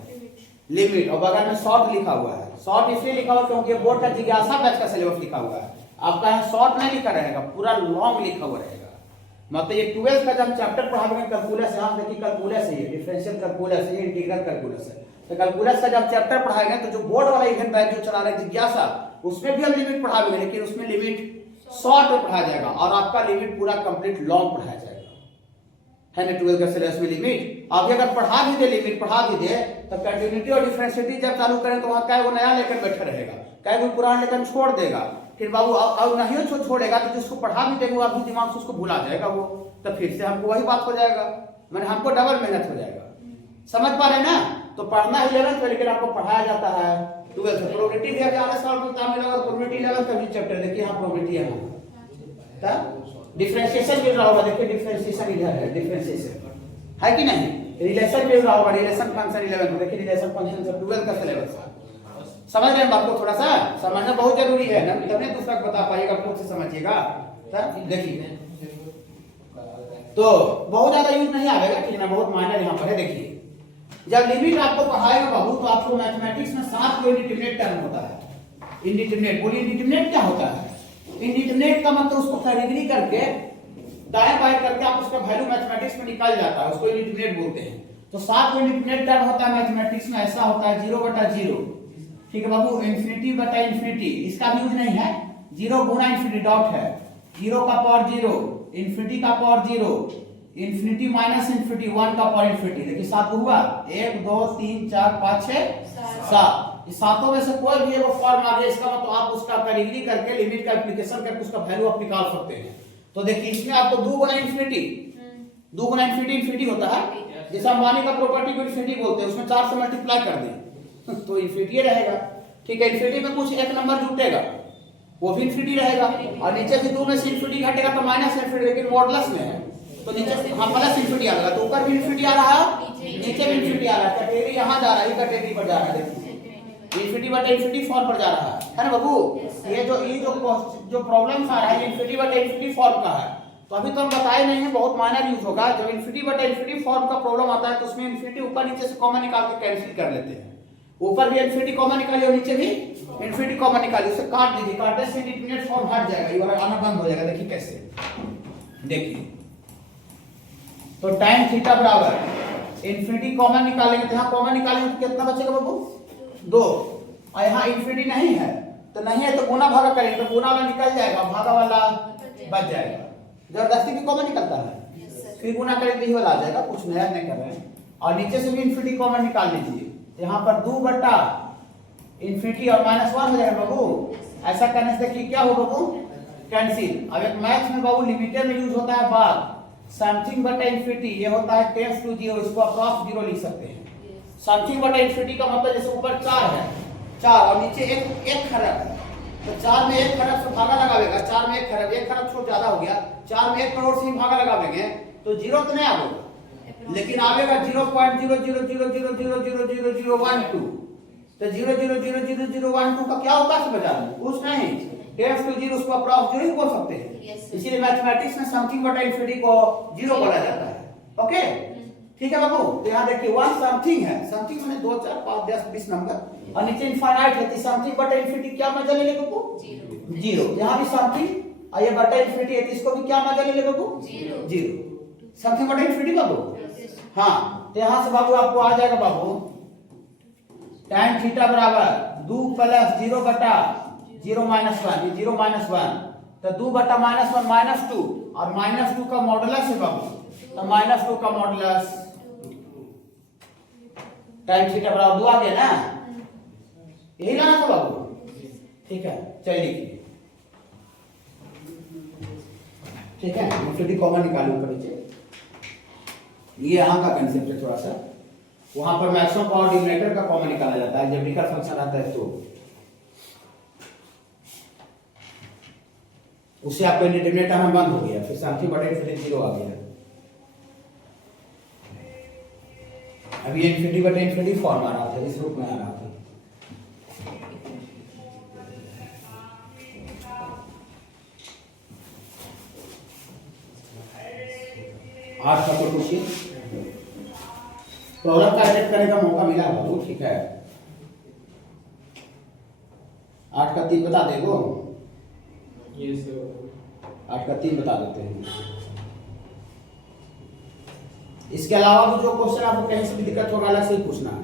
लिमिट, और बगल में शॉर्ट लिखा हुआ है। शॉर्ट इसलिए लिखा हुआ क्योंकि बोर्ड का जिज्ञासा बैच का सिलेबस लिखा हुआ है, आपका यहाँ शॉर्ट नहीं लिखा रहेगा, पूरा लॉन्ग लिखा हुआ रहेगा। मतलब ये 12th का जब चैप्टर पढ़ाएंगे कैलकुलस, यहाँ देखिए कैलकुलस है, ये डिफरेंशियल कैलकुलस है, इंटीग्रल कैलकुलस है। तो कैलकुलस का जब चैप्टर पढ़ाएंगे तो जो बोर्ड वाला इवेंट बैच जो चला रहे हैं जिज्ञासा, उसमें भी हम लिमिट पढ़ाएंगे, लेकिन उसमें लिमिट शॉर्ट में पढ़ाया जाएगा और आपका लिमिट पूरा कंप्लीट लॉन्ग पढ़ाया जाएगा, है ना। 12th का सिलेबस में लिमिट अभी अगर पढ़ा भी दे, लिमिट पढ़ा भी दे, तो कंटिन्यूटी और डिफरेंशिएटी जब चालू करें तो वहां क्या वो नया लेकर बैठा रहेगा, क्या वो पुराना लेकर छोड़ देगा। फिर बाबू और नहीं छोड़ेगा तो जिसको पढ़ा भी देंगे अभी दिमाग से उसको भुला जाएगा वो, तो फिर से हमको वही बात हो जाएगा, मैंने हमको डबल मेहनत हो जाएगा। समझ पा रहे ना? तो पढ़ना 11th में, लेकिन आपको पढ़ाया जाता है 12th में। प्रोबेबिलिटी दिया गया है साल में तामिल और प्रोबेबिलिटी 11th का भी चैप्टर देखिए, यहां प्रोबेबिलिटी है ना, डिफरेंशिएशन मिल रहा होगा, देखिए डिफरेंशिएशन इधर है, डिफरेंशिएशन है कि नहीं, रिलेशन मिल रहा होगा, रिलेशन फंक्शन 11th में देखिए, रिलेशन फंक्शन सब 12th का सिलेबस। समझ रहे हैं बात को? थोड़ा सा समझना बहुत जरूरी है ना, तभी दूसरा को बता पाइएगा, खुद से समझिएगा। देखिए तो बहुत ज्यादा यूज नहीं आएगा, ठीक है, बहुत माइनर यहाँ पर है। देखिए जब लिमिट आपको पढ़ाएगा बाबू तो आपको मैथमेटिक्स में 7 को इंडिटरमिनेट टर्म होता है। इंडिटरमिनेट, बोलिए इंडिटरमिनेट क्या होता है? इंडिटरमिनेट का मतलब उसको कैटेगरी करके दाएं बाएं करके आप उसका वैल्यू मैथमेटिक्स में निकल जाता है, उसको इंडिटरमिनेट बोलते हैं। तो 7 को इंडिटरमिनेट टर्म होता है मैथमेटिक्स में, ऐसा होता है 0/0, ठीक है बाबू, इंफिनिटी, इसका भी यूज नहीं है, 0 गुना इंफिनिटी डॉट है, 0 का पावर 0, इंफिनिटी का पावर 0, इंफिनिटी माइनस इंफिनिटी 1 का पावर इंफिनिटी। देखिए 7 हुआ, 1 2 3 4 5 6 7। इस सातों में से कोई भी एक फॉर्म आ गया, इसका मतलब आप उसका कैटेगरी करके लिमिट का एप्लीकेशन करके उसका वैल्यू आप निकाल सकते हैं। तो देखिए इसमें आपको 2 गुना इंफिनिटी, 2 गुना इंफिनिटी इंफिनिटी होता है, जैसे अंबानी का प्रॉपर्टी को इंफिनिटी बोलते हैं, उसमें 4 से मल्टीप्लाई कर दें तो इंफिनिटी रहेगा। ठीक है, इंफिनिटी में कुछ एक नंबर जुटेगा वो भी इंफिनिटी रहेगा, और नीचे से 2 में से इंफिनिटी घटेगा तो माइनस इंफिनिटी, लेकिन मॉडुलस में है तो नीचे से हाँ प्लस इंफिनिटी आ रहा है, तो ऊपर भी इंफिनिटी आ रहा है, नीचे भी इंफिनिटी आ रहा है, कैटेगरी यहाँ जा रहा है, कैटेगरी पर जा रहा है। देखिए इंफिनिटी बटे इंफिनिटी फॉर्म पर जा रहा है ना बाबू। ये जो प्रॉब्लम आ रहा है इंफिनिटी बटे इंफिनिटी फॉर्म का है, तो अभी तो हम बताए नहीं है, बहुत माइनर यूज होगा। जब इंफिनिटी बटे इंफिनिटी फॉर्म का प्रॉब्लम आता है तो उसमें इंफिनिटी ऊपर नीचे से कॉमन निकाल के कैंसिल कर लेते हैं, ऊपर भी इंफिनिटी कॉमन निकालिए और नीचे भी इंफिनिटी कॉमन निकालिए, उसे काट दीजिए, काटने से इंडिपेंडेंट फॉर्म हट जाएगा, ये वाला आना बंद हो जाएगा। देखिए कैसे, देखिए तो tan थीटा बराबर इंफिनिटी कॉमन निकालेंगे तो यहाँ कॉमन निकालेंगे तो कितना बचेगा बाबू 2, और यहाँ इंफिनिटी नहीं है तो नहीं है तो गुना भागा करेंगे तो गुना वाला निकल जाएगा, भागा वाला बच जाएगा, जबरदस्ती भी कॉमन निकलता है, फिर गुना करेंगे यही वाला आ जाएगा, कुछ नया नहीं कर रहे हैं। और नीचे से भी इंफिनिटी कॉमन निकाल लीजिए, यहाँ पर 2 बटा इंफिनिटी और -1 हो जाएगा बाबू। ऐसा करने से देखिए क्या हो बाबू, कैंसिल। अब एक मैथ्स में बाबू लिमिटेड में यूज होता है बात समथिंग बटा इंफिनिटी, ये होता है टेंड्स टू 0, इसको अप्रॉक्स 0 लिख सकते हैं। समथिंग बटा इंफिनिटी का मतलब जैसे ऊपर 4 है 4 और नीचे एक खरब है, तो 4 में 1 खरब से भागा लगावेगा, 4 में 1 खरब, 1 खरब छोड़ ज्यादा हो गया, 4 में 1 करोड़ से ही भागा लगावेंगे तो 0 तो नहीं आएगा, लेकिन आवेगा 0.00000000012, तो 0.0000012 का क्या होगा से बचा लें, कुछ नहीं, टेंड्स टू 0 उसको अप्रॉक्स 0 ही बोल सकते हैं। इसीलिए मैथमेटिक्स में समथिंग बटा इंफिनिटी को 0 बोला जाता है। ओके ठीक है बाबू, तो यहाँ देखिए 1 समथिंग है, समथिंग माने 2 4 5 10 20 नंबर, और नीचे इनफाइनाइट है तो समथिंग बटा इंफिनिटी क्या मजा ले ले बाबू 0, यहाँ भी समथिंग और ये बटा इंफिनिटी है तो इसको भी क्या मजा ले ले बाबू 0, समथिंग बटा इंफिनिटी बाबू। हाँ तो यहाँ से बाबू आपको आ जाएगा बाबू tan थीटा बराबर 2 + 0 बटा 0 - 1, ये 0 - 1 तो 2 बटा -1 -2, और -2 का मॉडुलस है बाबू, तो -2 का मॉडुलस tan थीटा बराबर 2 आ गया ना, यही लाना था बाबू। ठीक है चलिए लिखिए, ठीक है इंफिनिटी कॉमन निकालूं ऊपर नीचे, ये यहाँ का कंसेप्ट है थोड़ा सा, वहां पर मैक्सिमम पावर डिनोमिनेटर का कॉमन निकाला जाता है, जब का फंक्शन आता है तो उससे आपका डिनोमिनेटर हमें बंद हो गया, फिर समथिंग बटा इंफिनिटी 0 आ गया। अभी ये इंफिनिटी बटा इंफिनिटी फॉर्म आ रहा था, इस रूप में आ रहा था। 8 का तो पूछिए, प्रॉब्लम का अटेंड करने का मौका मिला बाबू, ठीक है 8 का 3 बता देगो, 8 का 3 बता देते हैं। इसके अलावा भी जो क्वेश्चन आपको कहीं से भी दिक्कत होगा अलग से ही पूछना है,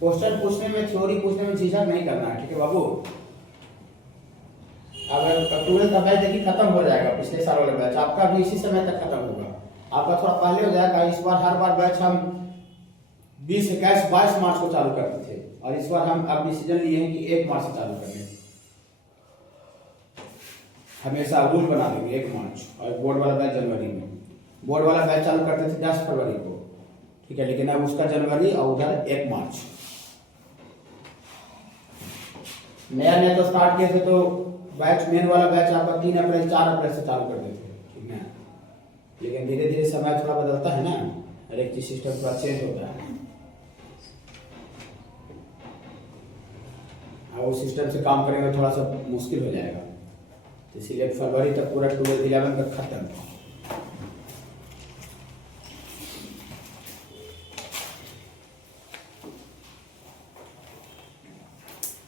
क्वेश्चन पूछने में थ्योरी पूछने में झिझक नहीं करना है, ठीक है बाबू। अगर 12th का बैच देखिए खत्म हो जाएगा, पिछले साल वाला बैच आपका भी इसी समय तक खत्म होगा, आपका थोड़ा पहले हो जाएगा। इस बार हर बार बैच हम 20 21 22 मार्च को चालू करते थे, और इस बार हम अब डिसीजन लिए हैं कि 1 मार्च से चालू करेंगे, हमेशा रूल बना देंगे 1 मार्च, और बोर्ड वाला बैच जनवरी में, बोर्ड वाला बैच चालू करते थे 10 फरवरी को, ठीक है, लेकिन अब उसका जनवरी और उधर 1 मार्च। नया तो स्टार्ट किए थे तो बैच मेन वाला बैच आपका 3 अप्रैल 4 अप्रैल से चालू कर देते हैं, ठीक है, लेकिन धीरे धीरे समय थोड़ा बदलता है ना, हर एक चीज सिस्टम थोड़ा चेंज होता है, और उस सिस्टम से काम करेंगे थोड़ा सा मुश्किल हो जाएगा, इसीलिए फरवरी तक पूरा 12 11 तक खत्म।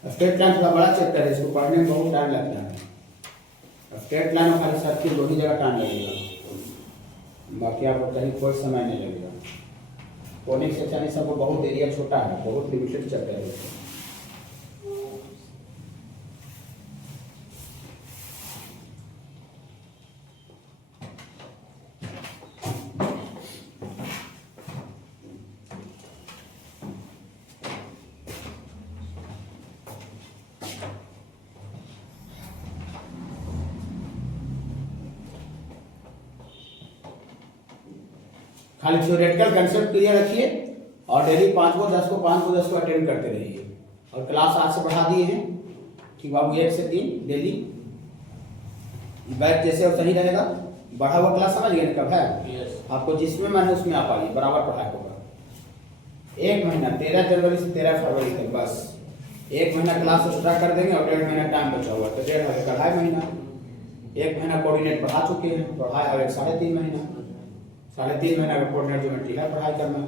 स्टेट लाइन थोड़ा बड़ा चैप्टर है, इसको पढ़ने में बहुत टाइम लगता है। स्टेट लाइन और खाली सर्किल 2 ही जगह टाइम लगेगा, बाकी आपको कहीं कोई समय नहीं लगेगा। कोनिक सेक्शन सबको बहुत एरिया छोटा है, बहुत लिमिटेड चैप्टर है। खाली थ्योरेटिकल कंसेप्ट क्लियर रखिए और डेली 5 को 10 को 5 को 10 को अटेंड करते रहिए। और क्लास आज से बढ़ा दिए हैं, ठीक बाबू, 1 से 3 डेली बैच जैसे सही रहेगा। बढ़ा हुआ क्लास समझ गए कब है? आपको जिसमें मन है उसमें आप आइए, बराबर पढ़ाई होगा। 1 महीना 13 जनवरी से 13 फरवरी तक बस 1 महीना क्लास एक्स्ट्रा कर देंगे और 1.5 महीना टाइम बचा हुआ, तो 1.5 का 2.5 महीना। 1 महीना कोऑर्डिनेट पढ़ा चुके हैं, पढ़ाए और 3.5 महीना, 3.5 महीना का कोऑर्डिनेट ज्योमेट्री है पढ़ाई करना।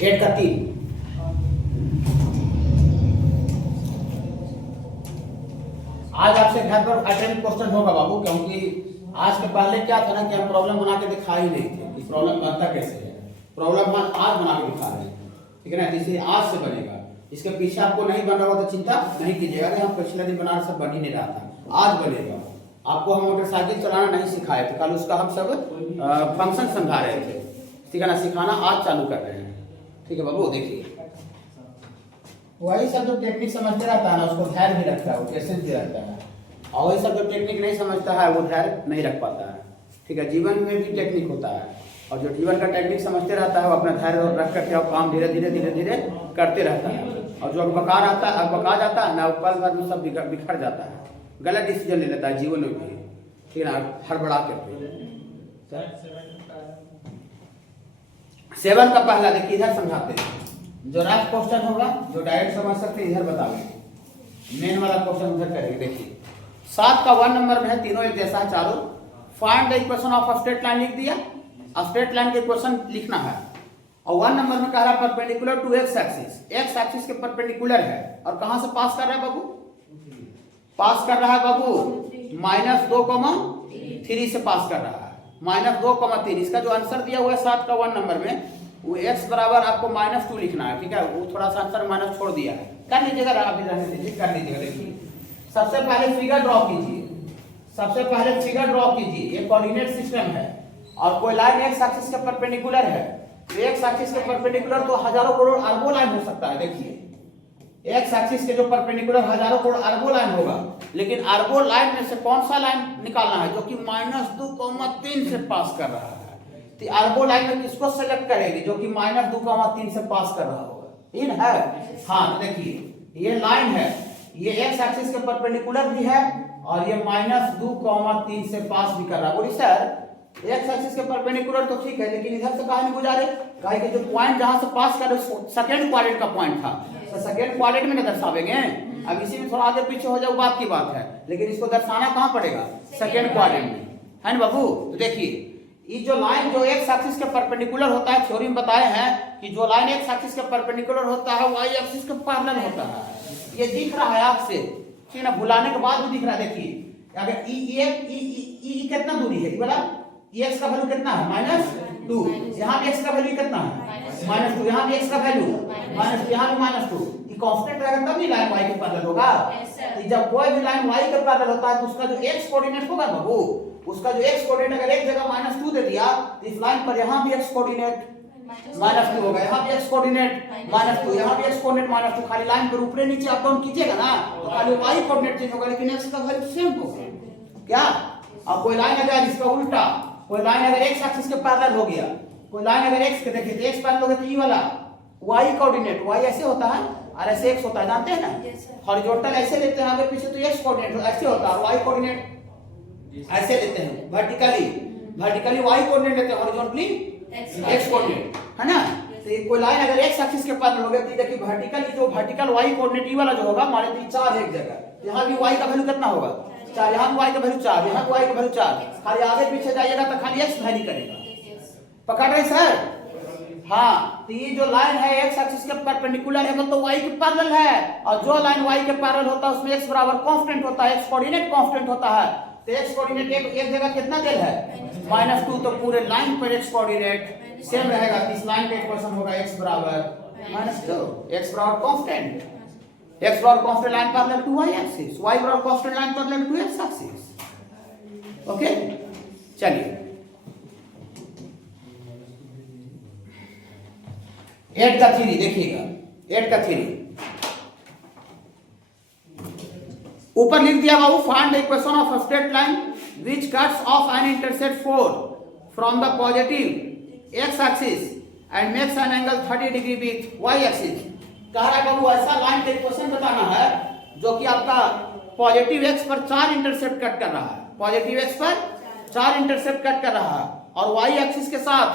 एट का 3 आज आपसे घर पर अटेम्प्ट क्वेश्चन होगा बाबू, क्योंकि आज के पहले क्या था ना कि हम प्रॉब्लम बना के दिखा ही नहीं थे कि प्रॉब्लम बनता कैसे है। प्रॉब्लम आज बना के दिखा रहे हैं, ठीक है ना, जिससे आज से बनेगा। इसके पीछे आपको नहीं बना हुआ तो चिंता नहीं कीजिएगा कि हम पिछले दिन बना सब बन ही नहीं रहा था, आज बनेगा। आपको हम मोटरसाइकिल चलाना नहीं सिखाए थे, कल उसका हम सब फंक्शन समझा रहे थे, ठीक है ना, सिखाना आज चालू कर रहे हैं, ठीक है बाबू। देखिए वही सब जो टेक्निक समझते रहता है ना उसको धैर्य भी रखता है, वो पेशेंस भी रखता है, और वही सब जो टेक्निक नहीं समझता है वो धैर्य नहीं रख पाता है, ठीक है। जीवन में भी टेक्निक होता है, और जो जीवन का टेक्निक समझते रहता है वो अपना धैर्य रख करके और काम धीरे धीरे धीरे धीरे करते रहता है। और जो अकबका जाता है ना वो पल भर में सब बिखर जाता है, गलत डिसीजन ले लेता है जीवन में भी, ठीक है ना, हड़बड़ा करके। 7 का पहला देखिए, इधर समझाते हैं। जो रफ क्वेश्चन होगा, जो डायरेक्ट समझ सकते हैं इधर बताओगे, मेन वाला क्वेश्चन उधर करेंगे। देखिए 7 का 1 नंबर में है, तीनों एक जैसा है चारों। Find the equation of a straight line लिख दिया, स्ट्रेट लाइन के इक्वेशन लिखना है। और 1 नंबर में कह रहा है perpendicular to X axis, X axis के परपेंडिकुलर है। और कहां से पास कर रहा है बाबू? पास कर रहा है बाबू -2,3 से पास कर रहा है, -2,3। इसका जो आंसर दिया हुआ है 7 का 1 नंबर में, वो x बराबर आपको -2 लिखना है, ठीक है। वो थोड़ा सा आंसर माइनस छोड़ दिया है, कर लीजिएगा, अभी रहने दीजिए, कर लीजिएगा। देखिए सबसे पहले फिगर ड्रॉ कीजिए, सबसे पहले फिगर ड्रॉ कीजिए। ये कोऑर्डिनेट सिस्टम है और कोई लाइन एक्स एक्सिस के परपेंडिकुलर है, तो एक्स एक्सिस के परपेंडिकुलर तो हजारों करोड़ अरबों लाइन हो सकता है। देखिए एक्स एक्सिस के जो परपेंडिकुलर हजारों करोड़ अरबों लाइन होगा, लेकिन अरबों लाइन में से कौन सा लाइन निकालना है जो कि -2,3 से पास कर रहा है। तो अरबों लाइन में किसको सेलेक्ट करेगी जो कि -2,3 से पास कर रहा होगा, इन है। हाँ तो देखिए ये लाइन है, ये एक्स एक्सिस के परपेंडिकुलर भी है और ये -2,3 से पास भी कर रहा है। बोली सर एक्स एक्सिस के परपेंडिकुलर तो ठीक है, लेकिन इधर से कहां नहीं गुजारे, काहे कि जो पॉइंट जहां से पास कर रहे सेकंड क्वाड्रेंट का पॉइंट था, तो सेकंड क्वाड्रेंट में ना दर्शावेंगे। अब इसी में थोड़ा आगे पीछे हो जाए बात की बात है, लेकिन इसको दर्शाना कहां पड़ेगा? सेकंड क्वाड्रेंट में, है ना बाबू। तो देखिए ये जो लाइन जो एक्स एक्सिस के परपेंडिकुलर होता है, थ्योरी में बताए हैं कि जो लाइन एक्स एक्सिस के परपेंडिकुलर होता है वाई एक्सिस के पैरेलल होता है। ये दिख रहा है आपसे, ठीक है ना, भुलाने के बाद भी दिख रहा है। देखिए अगर ई कितना दूरी है, ये वाला एक्स का वैल्यू कितना है? -2। यहाँ भी एक्स का वैल्यू कितना है? -2। यहाँ भी एक्स का वैल्यू -2, यहाँ भी -2। ये कांस्टेंट रहेगा तब ही लाइन वाई के पैरेलल होगा। जब कोई भी लाइन वाई के पैरेलल होता है तो उसका जो एक्स कोऑर्डिनेट होगा बाबू, उसका जो एक्स कोऑर्डिनेट अगर एक जगह -2 दे दिया तो इस लाइन पर यहाँ भी एक्स कोऑर्डिनेट -2 होगा, यहाँ भी एक्स कोऑर्डिनेट -2, यहाँ भी एक्स कोऑर्डिनेट -2। खाली लाइन पर ऊपर नीचे अप डाउन कीजिएगा ना तो खाली वाई कोऑर्डिनेट चेंज होगा, लेकिन एक्स का वैल्यू सेम होगा। क्या? अब कोई लाइन अगर इसका उल्टा, कोई लाइन अगर एक्स एक्सिस के पैरेलल हो गया, कोई लाइन अगर एक्स के देखिए तो एक्स पैरेलल हो गया तो ये वाला वाई कोऑर्डिनेट, वाई ऐसे होता है और ऐसे एक्स होता है, जानते हैं ना। हॉरिजॉन्टल ऐसे लेते हैं आगे पीछे तो एक्स कोऑर्डिनेट ऐसे होता है, वाई कोऑर्डिनेट ऐसे लेते हैं। वर्टिकली वाई कोऑर्डिनेट लेते हैं, हॉरिजॉन्टली एक्स कोऑर्डिनेट, है ना। तो कोई लाइन अगर एक्स एक्सिस के पैरेलल हो गया तो देखिए वर्टिकली जो वर्टिकल वाई कोऑर्डिनेट वाला जो होगा हमारे 4 है एक जगह, यहाँ भी वाई का वैल्यू कितना होगा 4, यहाँ y का वैल्यू 4, यहाँ y का वैल्यू 4, खाली आगे पीछे जाइएगा तो खाली x वैल्यू करेगा। पकड़ रहे सर? हाँ, तो ये जो लाइन है x एक्सिस के परपेंडिकुलर है मतलब y के पैरेलल है, और जो लाइन y के पैरेलल होता है उसमें x बराबर कांस्टेंट होता है, x कोऑर्डिनेट कांस्टेंट होता है। तो x कोऑर्डिनेट एक जगह कितना देल है? -2, तो पूरे लाइन पर x कोऑर्डिनेट सेम रहेगा। इस लाइन का इक्वेशन होगा x बराबर -2, x बराबर कांस्टेंट, x बराबर constant line parallel to y axis, y बराबर constant line parallel to x axis. Okay, चलिए 8 का 3 देखिएगा, 8 का 3 ऊपर लिख दिया बाबू, find the equation of a straight line which cuts off an intercept 4 from the positive x axis and makes an angle 30 degree with y axis. कह रहा है बाबू ऐसा लाइन का इक्वेशन बताना है जो कि आपका पॉजिटिव x पर 4 इंटरसेप्ट कट कर रहा है, पॉजिटिव x पर 4 इंटरसेप्ट कट कर रहा है, और y एक्सिस के साथ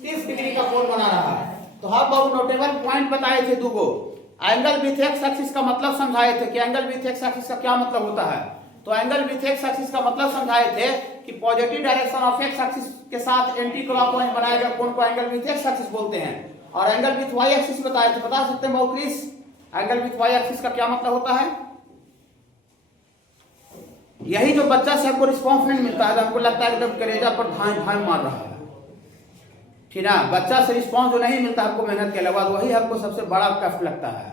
30 डिग्री का कोण बना रहा है। तो हम बाबू नोटेबल पॉइंट बताए थे दूगो, एंगल विथ एक्स एक्सिस का मतलब समझाए थे कि एंगल विथ एक्स एक्सिस का क्या मतलब होता है। तो एंगल विथ एक्स एक्सिस का मतलब समझाए थे कि positive direction of x axis के साथ एंटी क्लॉकवाइज बनाया गया कोण को एंगल विथ एक्स एक्सिस बोलते हैं। और एंगल विथ वाई एक्सिस बताए थे, बता सकते हैं बाबू please angle with Y axis का क्या मतलब होता है? यही जो बच्चा से हमको रिस्पॉन्स नहीं मिलता है, हमको लगता है एकदम कलेजा पर धान मार रहा है, ठीक ना। बच्चा से रिस्पॉन्स जो नहीं मिलता हमको मेहनत के अलावा, वही हमको सबसे बड़ा कष्ट लगता है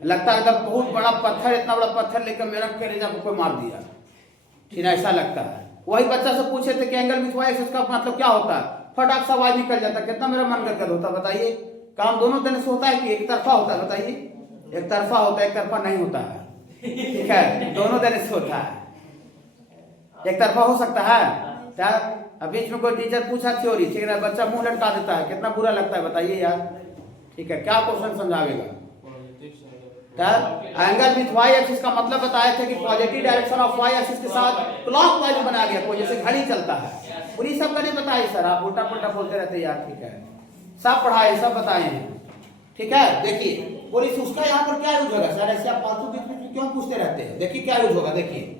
एकदम बहुत बड़ा पत्थर, इतना बड़ा पत्थर लेकर मेरा कलेजा को कोई मार दिया, ठीक ना, ऐसा लगता है। वही बच्चा से पूछे थे कि एंगल विथ वाई एक्सिस का मतलब क्या होता है, फटाक सा आवाज निकल जाता, कितना मेरा मन गदगद होता। बताइए काम दोनों तरह से होता है कि एक तरफा होता है? बताइए, एक तरफा होता है, एक तरफा नहीं होता है, ठीक है, दोनों तरह से होता है। एक तरफा हो सकता है क्या? अब बीच में कोई टीचर पूछा थ्योरी, ठीक है, बच्चा मुंह लटका देता है, कितना बुरा लगता है बताइए यार, ठीक है। क्या क्वेश्चन समझावेगा? एंगल विथ वाई एक्सिस का मतलब बताए थे कि positive direction of Y axis के साथ क्लॉकवाइज बना गया कोई, जैसे घड़ी चलता है। पूरी सब का नहीं बताए सर, आप उल्टा पुल्टा बोलते रहते यार, ठीक है, सब पढ़ाए सब बताए हैं, ठीक है। देखिए पुलिस उसका यहाँ पर क्या यूज होगा सर, ऐसे आप फालतू बीच में क्यों पूछते रहते हैं? देखिए क्या यूज होगा, देखिए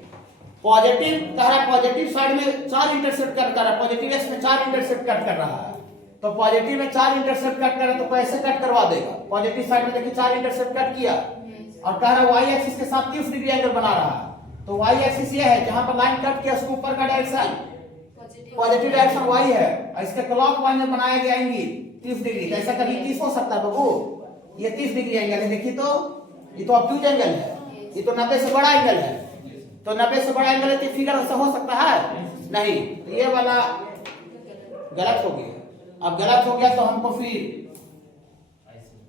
पॉजिटिव कह रहा है, पॉजिटिव साइड में 4 इंटरसेप्ट कट कर रहा है, पॉजिटिव एक्स में 4 इंटरसेप्ट कट कर रहा है, तो पॉजिटिव में 4 इंटरसेप्ट कट कर रहा है तो कैसे कट करवा देगा? पॉजिटिव साइड में देखिए 4 इंटरसेप्ट कट किया, और कह रहा है वाई एक्सिस के साथ 30 डिग्री एंगल बना रहा है। तो वाई एक्सिस ये है जहां पर लाइन कट किया उसके ऊपर का डायरेक्शन पॉजिटिव डायरेक्शन वाई है, और इसके क्लॉकवाइज में बनाया गया एंगल 30 डिग्री। तो ऐसा कभी 30 हो सकता है बाबू, ये 30 डिग्री एंगल है, देखिए तो ये तो ऑब्ट्यूज एंगल है, ये तो 90 से बड़ा एंगल है, तो 90 से बड़ा एंगल है तो फिगर ऐसा हो सकता है नहीं, तो ये वाला गलत हो गया। अब गलत हो गया तो हमको फिर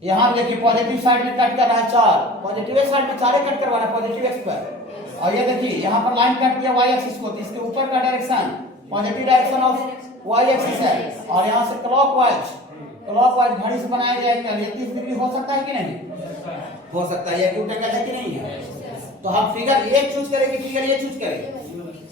यहाँ देखिए पॉजिटिव साइड में कट कर रहा है 4, पॉजिटिव साइड में 4 कट करवाना है पॉजिटिव एक्स पर, और ये देखिए यहाँ पर लाइन कट किया वाई एक्सिस को, तो इसके ऊपर का direction positive direction of Y axis है, और यहाँ से क्लॉकवाइज घड़ी से बनाया जाएगा। ये 30 डिग्री हो सकता है कि नहीं हो सकता है? ये एक्यूट एंगल है कि नहीं है? तो हम फिगर ये चूज करेंगे, फिगर ये चूज करेंगे,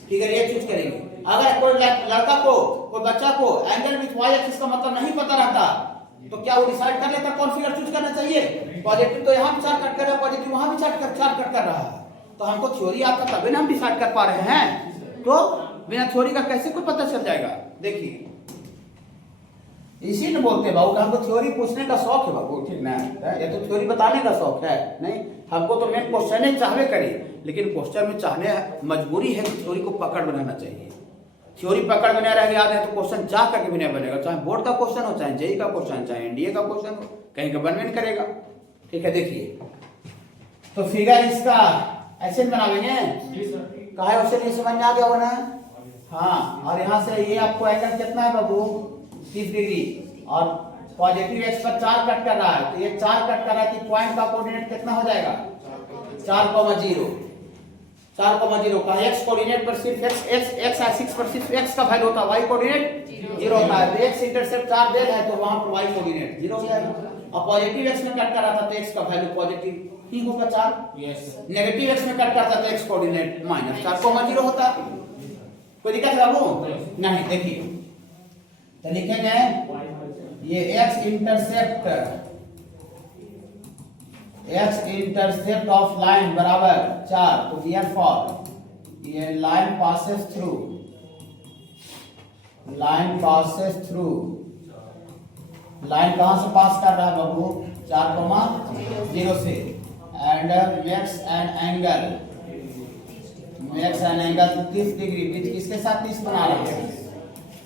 फिगर ये चूज करेंगे। अगर कोई लड़का को, कोई बच्चा को एंगल विथ वाई एक्सिस का मतलब नहीं पता रहता तो क्या वो डिसाइड कर लेता कौन फिगर चूज करना चाहिए? पॉजिटिव तो यहाँ भी 4 कट कर रहा है, पॉजिटिव वहां भी 4 कट कर रहा है, तो हमको थ्योरी आता तभी ना हम डिसाइड कर पा रहे हैं, तो बिना थ्योरी का कैसे कोई पता चल जाएगा? देखिए इसी ने बोलते बाबू हमको थ्योरी पूछने का शौक है बाबू, ठीक ना, ये तो थ्योरी बताने का शौक है नहीं, हमको तो मेन क्वेश्चन ही चाहवे करें, लेकिन क्वेश्चन में चाहने मजबूरी है कि थ्योरी को पकड़ बनाना चाहिए। थ्योरी पकड़ बना रह याद है तो क्वेश्चन जा करके भी नहीं बनेगा, चाहे बोर्ड का क्वेश्चन हो, चाहे जेई का क्वेश्चन, चाहे एनडीए का क्वेश्चन हो, कहीं का बनवे नहीं करेगा, ठीक है। देखिए तो फिगर इसका ऐसे बनावेंगे, कहा है उसे नहीं समझ में आ गया होना, हाँ। और यहाँ से ये आपको एंगल कितना है बाबू 30 डिग्री, और पॉजिटिव एक्स पर 4 कट कर रहा है, तो ये 4 कट कर रहा है, तो पॉइंट का कोऑर्डिनेट कितना हो जाएगा 4,0 का x कोऑर्डिनेट पर सिर्फ x एक्सिस पर सिर्फ x का वैल्यू होता है, y कोऑर्डिनेट 0 होता है, तो x इंटरसेप्ट 4 दे है तो वहां पर y कोऑर्डिनेट 0 हो जाएगा। और पॉजिटिव x में कट कर रहा था तो x का वैल्यू पॉजिटिव ही होगा 4, नेगेटिव x में कट करता तो x कोऑर्डिनेट -4,0 होता। कोई दिक्कत है बाबू? नहीं। देखिए तो लिखेंगे ये x intercept x intercept of line बराबर 4। तो डियर फॉर ये लाइन पासेस थ्रू लाइन कहां से पास कर रहा है बाबू 4,0 से and makes an angle 30 degree with किसके साथ 30 बना रहा है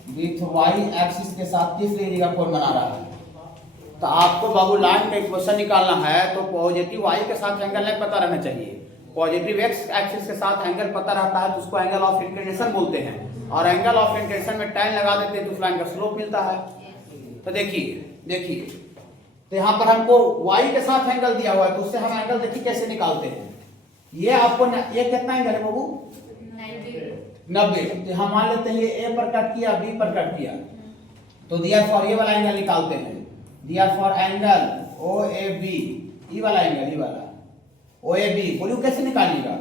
विथ वाई एक्सिस के साथ 30 डिग्री का कोण बना रहा है। तो आपको बाबू लाइन का इक्वेशन निकालना है तो पॉजिटिव वाई के साथ एंगल नहीं पता रहना चाहिए। पॉजिटिव एक्स एक्सिस के साथ एंगल पता रहता है तो उसको एंगल ऑफ इंक्लिनेशन बोलते हैं और एंगल ऑफ इंक्लिनेशन में tan लगा देते हैं तो उस लाइन का स्लोप मिलता है। तो देखिए तो यहाँ पर हमको y के साथ एंगल दिया हुआ है तो उससे हम एंगल देखिए कैसे निकालते हैं। ये आपको ये कितना एंगल है बाबू 90। तो हम मान लेते हैं ये ए पर कट किया बी पर कट किया तो दिया फॉर ये वाला एंगल निकालते हैं। दिया for angle O A B E वाला एंगल ई वाला ओ ए बी बोलिए कैसे निकालिएगा।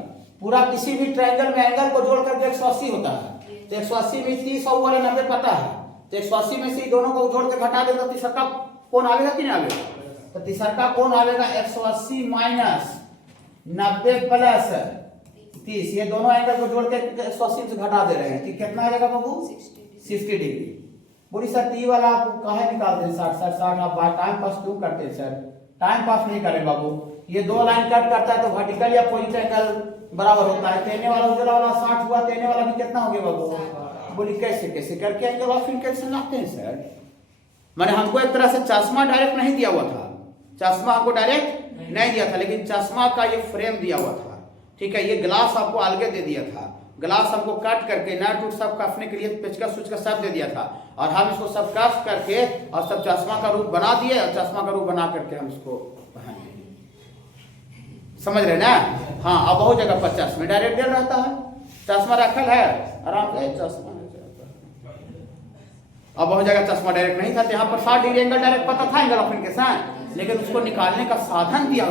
पूरा किसी भी ट्रायंगल में एंगल को जोड़ करके 180 होता है तो 180 में 30 और वाला 90 पता है तो 180 में से दोनों को जोड़ के घटा देगा तो तीसरा कोण आवेगा कि नहीं आवेगा। तो तीसरा कोण आवेगा 180 माइनस 90 प्लस 30। ये दोनों एंगल को जोड़ के 180 से घटा दे रहे हैं ठीक कितना आ जाएगा बाबू 60 डिग्री। बोली सर टी वाला आप काहे निकालते हैं 60 आप टाइम पास क्यों करते हैं सर। टाइम पास नहीं करें बाबू ये दो लाइन कट करता है तो वर्टिकल या पॉइंट एंगल बराबर होता है। तेने वाला उजला वाला 60 हुआ तेने वाला भी कितना हो गया बाबू। बोली कैसे करके एंगल ऑफ इंक्लिनेशन लाते हैं सर। मैंने हमको एक तरह से चश्मा डायरेक्ट नहीं दिया हुआ था चश्मा हमको डायरेक्ट नहीं दिया था लेकिन चश्मा का ये फ्रेम दिया हुआ था ठीक है। ये ग्लास आपको अलग दे दिया था ग्लास हमको काट करके नट उट सब कसने के लिए पेचकस सुचकस सब दे दिया था और हम इसको सब कस करके और सब चश्मा का रूप बना दिए और चश्मा का रूप बना करके हम इसको पहने समझ रहे ना। हाँ अब बहुत जगह पर चश्मे डायरेक्ट दे रहता है चश्मा रखल है आराम से चश्मा अब बहुत जगह चश्मा डायरेक्ट नहीं था तो यहाँ पर 60 डिग्री एंगल डायरेक्ट पता था एंगल ऑफ इंक्लिनेशन लेकिन उसको निकालने का साधन दिया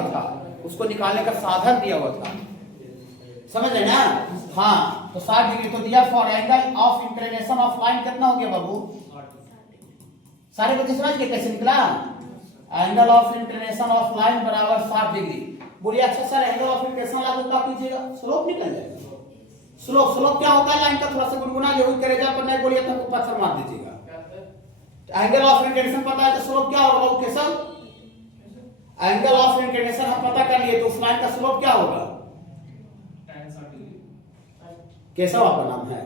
हुआ था समझ रहे ना। हाँ तो 60 डिग्री तो दिया for angle of inclination of line कितना हो गया बाबू सारे बच्चे समझ के कैसे निकला। Angle of inclination of line बराबर 60 डिग्री। बोलिए अच्छा सर एंगल ऑफ इंक्लिनेशन लागू क्या कीजिएगा स्लोप निकल जाएगा। स्लोप क्या होता है लाइन का थोड़ा सा गुनगुना जरूर करेगा पर नहीं बोलिए तो पत्थर मार दीजिएगा। एंगल ऑफ इंक्लिनेशन पता है तो स्लोप क्या होगा बाबू कैसा। एंगल ऑफ इंक्लिनेशन हम पता कर लिए तो उस लाइन का स्लोप क्या होगा केशव आपका नाम है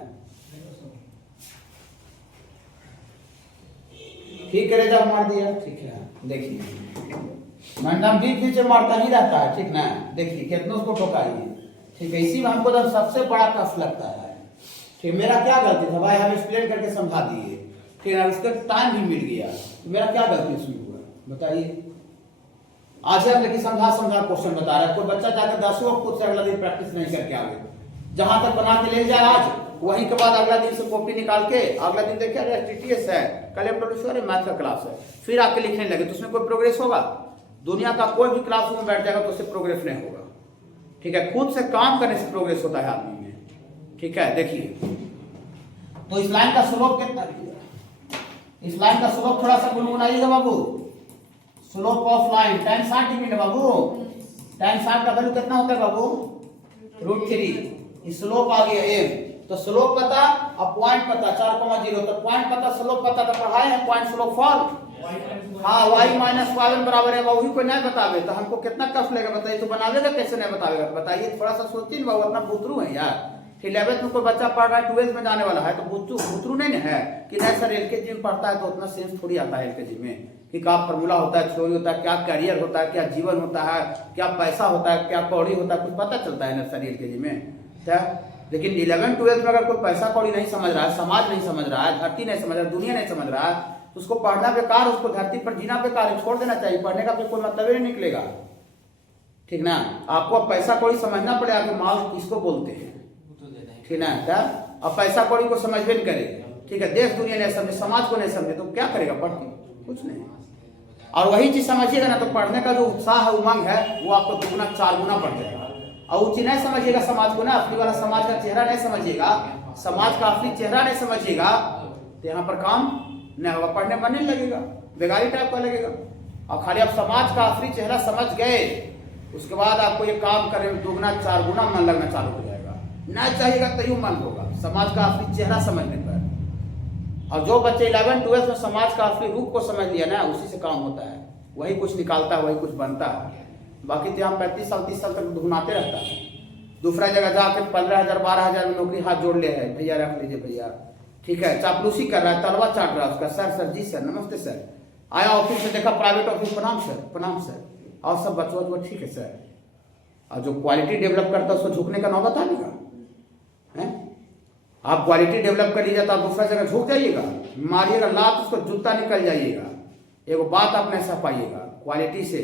ठीक करे जब मार दिया ठीक है। देखिए मैडम बीच में मारता नहीं रहता है ठीक ना। देखिए कितना उसको ठोकाइए ठीक है। इसी में हमको तो सबसे बड़ा टफ लगता है ठीक। मेरा क्या गलती था भाई हम एक्सप्लेन करके समझा दिए ठीक है उसका टाइम भी मिल गया तो मेरा क्या गलती उसमें हुआ बताइए। आज हम लेकिन समझा क्वेश्चन बता रहा है कोई बच्चा जाकर 10वां खुद से अगला दिन प्रैक्टिस नहीं करके आगे जहां तक बना के ले जाए आज वहीं के बाद अगला दिन से कॉपी निकाल के अगला दिन देखिए अरे टीटीएस है कल इंट्रोड्यूस मैथ का क्लास है फिर आके लिखने लगे तो उसमें कोई प्रोग्रेस होगा। दुनिया का कोई भी क्लास में बैठ जाएगा तो उससे प्रोग्रेस नहीं होगा ठीक है। खुद से काम करने से प्रोग्रेस होता है आदमी में ठीक है। देखिए तो इस लाइन का स्लोप कितना इस लाइन का स्लोप थोड़ा सा गुनगुनाइएगा बाबू। Slope of line tan 60 degree है बाबू। tan 60 का वैल्यू कितना होता है बाबू √3। स्लोप आ गया m तो स्लोप पता अब पॉइंट पता 4,0 तो पॉइंट पता स्लोप पता तो पढ़ाए हैं पॉइंट स्लोप फॉल। हाँ y माइनस y बराबर है वही कोई नहीं बतावे तो हमको कितना कष्ट लगेगा बताइए। तो बनावेगा कैसे नहीं बतावेगा बताइए थोड़ा सा सोचिए ना बाबू अपना बुतरू है यार। 11th में कोई बच्चा पढ़ रहा है 12th में जाने वाला है तो बुतरू नहीं है कि नहीं सर एलकेजी में पढ़ता है तो उतना सेंस थोड़ी आता है एलकेजी में कि क्या फार्मूला होता है थ्योरी होता है क्या करियर होता है क्या जीवन होता है क्या पैसा होता है क्या कौड़ी होता है कुछ पता चलता है नर्सरी एलकेजी में क्या। लेकिन 11th 12th में अगर कोई पैसा कौड़ी नहीं समझ रहा है समाज नहीं समझ रहा है धरती नहीं समझ रहा है दुनिया नहीं समझ रहा है तो उसको पढ़ना बेकार उसको धरती पर जीना बेकार है छोड़ देना चाहिए। पढ़ने का कोई मतलब ही नहीं निकलेगा ठीक ना। आपको अब पैसा कौड़ी समझना पड़ेगा कि माल किसको बोलते हैं ठीक ना। अब पैसा कौड़ी को समझ भी नहीं करे ठीक है। देश दुनिया नहीं समझे समाज को नहीं समझे तो क्या करेगा पढ़ के कुछ नहीं। और वही चीज समझिएगा ना तो पढ़ने का जो उत्साह है उमंग है वो आपको 2-4 गुना बढ़ जाएगा। और वो चीज नहीं समझिएगा समाज को ना असली वाला समाज का चेहरा नहीं समझिएगा समाज का असली चेहरा नहीं समझिएगा तो यहाँ पर काम नहीं होगा पढ़ने मन नहीं लगेगा बेगारी टाइप का लगेगा। और खाली आप समाज का असली चेहरा समझ गए उसके बाद आपको ये काम करने में दुगना 4 गुना मन लगना चालू हो जाएगा। ना चाहिएगा तैयो मन होगा समाज का असली चेहरा समझने पर। और जो बच्चे 11 12 में समाज का असली रूप को समझ लिया ना, उसी से काम होता है, वही कुछ निकालता है, वही कुछ बनता है। बाकी तो यहाँ 35 साल 30 साल तक ढूंढाते रहता है, दूसरा जगह जाकर 15,000 12,000 में नौकरी हाथ जोड़ ले है, भैया रख लीजिए भैया, ठीक है, चापलूसी कर रहा है, तलवा चाट रहा है उसका, सर जी सर नमस्ते सर, आया ऑफिस से देखा प्राइवेट ऑफिस, प्रणाम सर, और सब बच्चों ठीक है सर। और जो क्वालिटी डेवलप करता है उसको झुकने का नौबत आएगा है। आप क्वालिटी डेवलप कर लीजिए तो आप दूसरा जगह झुक जाइएगा, मारिएगा लात, उसको जूता निकल जाइएगा। एगो बात आप नहीं सह पाइएगा क्वालिटी से,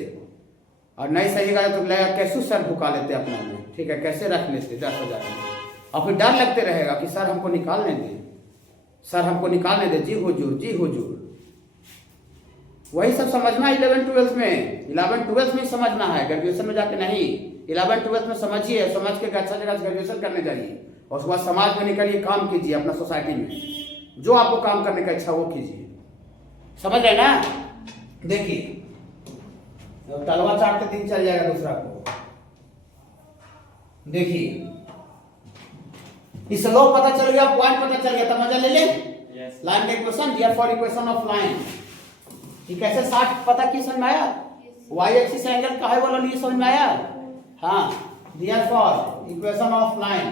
और नहीं सहीगा तो लगेगा कैसे सर झुका लेते अपना में, ठीक है, कैसे रख लेते 10,000 में, और फिर डर लगते रहेगा कि सर हमको निकालने दें, सर हमको निकालने दें, जी हुजूर। वही सब समझना 11 12 में, 11 12 में समझना है, ग्रेजुएशन में जाके नहीं। 11 12 में समझिए, समझ के अच्छा जगह से ग्रेजुएशन करने जाइए, और उसके बाद समाज में निकलिए, काम कीजिए अपना सोसाइटी में, जो आपको काम करने का इच्छा वो कीजिए। समझ रहे ना? देखिए तलवा चाट के दिन चल जाएगा दूसरा को। देखिए इस लोग पता चल गया, पॉइंट पता चल गया, तो मजा ले ले। लाइन का इक्वेशन दिया फॉर इक्वेशन ऑफ लाइन, ये कैसे 60 पता की समझ में आया? वाई एक्सिस एंगल का है वाला लिए समझ में आया? हाँ, दिया फॉर इक्वेशन ऑफ लाइन,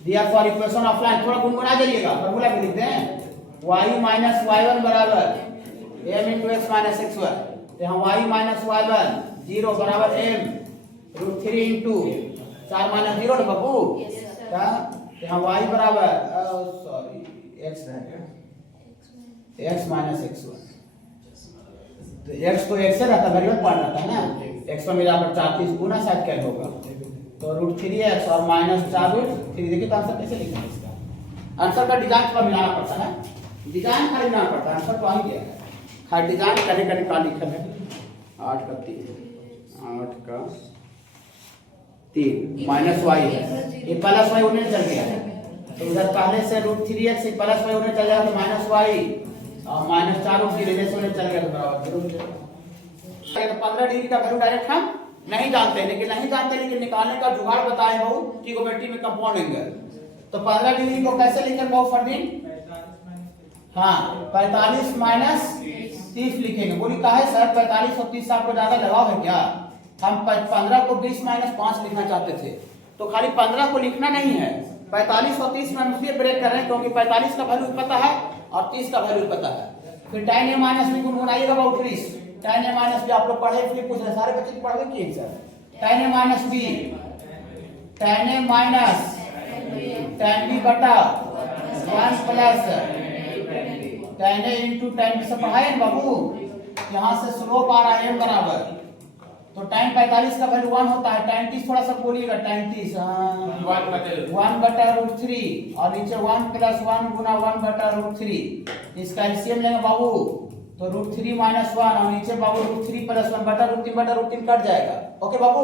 दिया फॉर इक्वेशन ऑफ लाइन, थोड़ा गुनगुना जाइएगा, फॉर्मूला भी लिखते हैं, y माइनस y1 बराबर m into x minus x1, तो यहाँ y माइनस y1 0 बराबर m रूट 3 इंटू 4 माइनस 0 ना बाबू, यहाँ y बराबर x रहेगा x माइनस x1, तो x तो x से रहता है, वेरिएबल पार्ट रहता है ना, x पर मिला पर 4 30 गुना शायद क्या होगा, तो रूट 3x और माइनस 4 रूट 3। देखिए तो आंसर कैसे लिखना है इसका, आंसर का डिजाइन थोड़ा मिलाना पड़ता है, डिजाइन खाली मिलाना पड़ता है, आंसर तो आ ही गया है, खाली डिजाइन करने का निकाल लिखा है 8 का 3 माइनस y है, ये प्लस y उन्हें चल गया है, तो उधर पहले से रूट 3x से प्लस y उन्हें चल जाएगा तो माइनस y और माइनस 4 रूट 3 से उन्हें चल गया तो बराबर 15 डिग्री का वैल्यू डायरेक्ट हम नहीं जानते, लेकिन निकालने का जुगाड़ बताए बहुत, ट्रिगोनोमेट्री में कंपाउंड एंगल। तो 15 डिग्री को कैसे लिखेंगे बहुत फर्दीन? हाँ 45 माइनस 30 लिखेंगे। बोली कहा है सर 45 और 30 आपको ज्यादा लगाव है क्या? हम 15 को 20 माइनस 5 लिखना चाहते थे, तो खाली 15 को लिखना नहीं है, 45 और 30 में हम इसलिए ब्रेक कर रहे हैं क्योंकि 45 का वैल्यू पता है और 30 का वैल्यू पता है। फिर tan a माइनस b गुणगुनाइएगा बहुत please, tan a minus b आप लोग पढ़े इसलिए पूछ रहे, सारे बच्चे पढ़ गए कि sir tan a minus b, tan a minus tan b बटा 1 plus tan a into tan b से पढ़ाए बाबू, यहाँ से स्लोप आ रहा है m बराबर, तो tan 45 का वैल्यू 1 होता है, tan 30 थोड़ा सा बोलिएगा, tan 30 1 बटा रूट 3 और नीचे 1 प्लस 1 गुना 1 बटा रूट 3, इसका एलसीएम लेंगे बाबू तो रूट 3 माइनस 1 और नीचे बाबू रूट 3 प्लस 1 बटा रूट 3 कट जाएगा। ओके बाबू,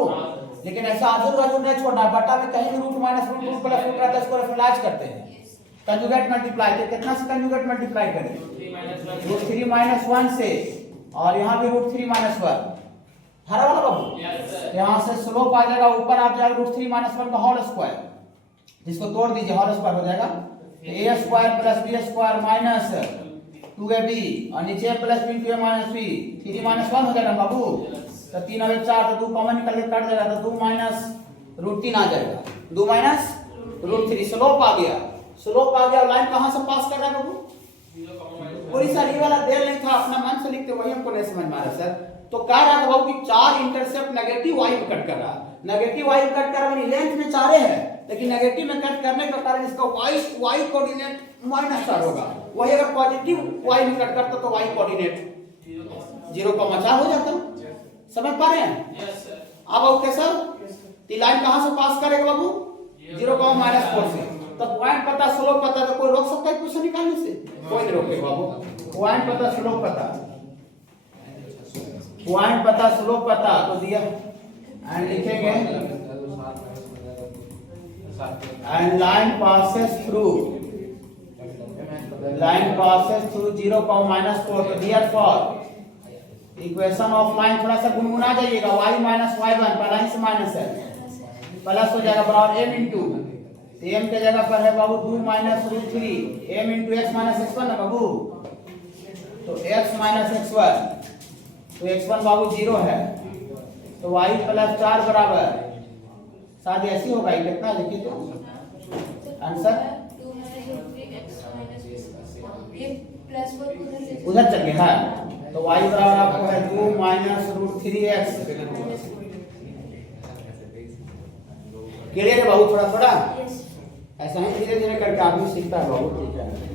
लेकिन ऐसा आजू बाजू नहीं छोड़ना, बटा में कहीं भी root minus root plus root रहता है, इसको रेफलाइज करते हैं, कंजुगेट मल्टीप्लाई, तो कितना से कंजुगेट मल्टीप्लाई करें? रूट 3 माइनस 1 से, और यहाँ भी रूट 3 माइनस 1 हरा वाला बाबू, यहाँ से स्लोप आ जाएगा, ऊपर आप जाएगा रूट 3 माइनस 1 का होल स्क्वायर, जिसको तोड़ दीजिए होल स्क्वायर हो जाएगा a square plus b square minus 2ab और नीचे plus b into a minus b, 3 minus 1 हो जाएगा बाबू, तो 3 और 4 तो 2 कॉमन निकल के कट जाएगा, तो 2 माइनस रूट 3 आ जाएगा, 2 माइनस रूट 3, स्लोप आ गया। लाइन कहाँ से पास कर रहा है बाबू? पूरी सारी वाला देर नहीं था, अपना मन से लिखते, वही हमको नहीं समझ में आ रहा सर। तो कह रहा था बाबू कि 4 इंटरसेप्ट नेगेटिव y में कट कर रहा है, नेगेटिव y में कट कर रहा है, लेंथ में 4 है, लेकिन नेगेटिव में कट करने का कारण इसका y कोऑर्डिनेट -4 होगा, वही अगर पॉजिटिव y में कट करता तो y कोऑर्डिनेट 0,4 हो जाता। समझ पा रहे हैं? Yes sir. अब ओके सर, तो लाइन कहां से पास करेगा बाबू? 0,-4 से, तो पॉइंट पता स्लोप पता, तो कोई रोक सकता है क्वेश्चन निकालने से? कोई नहीं रोकेगा बाबू, पॉइंट पता स्लोप पता, पॉइंट पता स्लोप पता तो दिया एंड लिखेंगे एंड लाइन पासेस थ्रू 0,-4, तो dear for equation of line थोड़ा सा गुनगुना जाइएगा। y माइनस y1 पहला ही से माइनस है, प्लस हो जाएगा बराबर m इंटू m के जगह पर है बाबू 2 माइनस root 3 m into X minus x1 ना बाबू, तो x माइनस x1, तो x1 बाबू 0 है, तो y प्लस 4 बराबर शायद ऐसी होगा, ये कितना लिखिए तो आंसर उधर चल गया है, तो y बराबर आपको है 2 माइनस रूट 3x। क्लियर है बाबू? थोड़ा थोड़ा ऐसा ही धीरे धीरे करके आदमी सीखता है बाबू, ठीक है।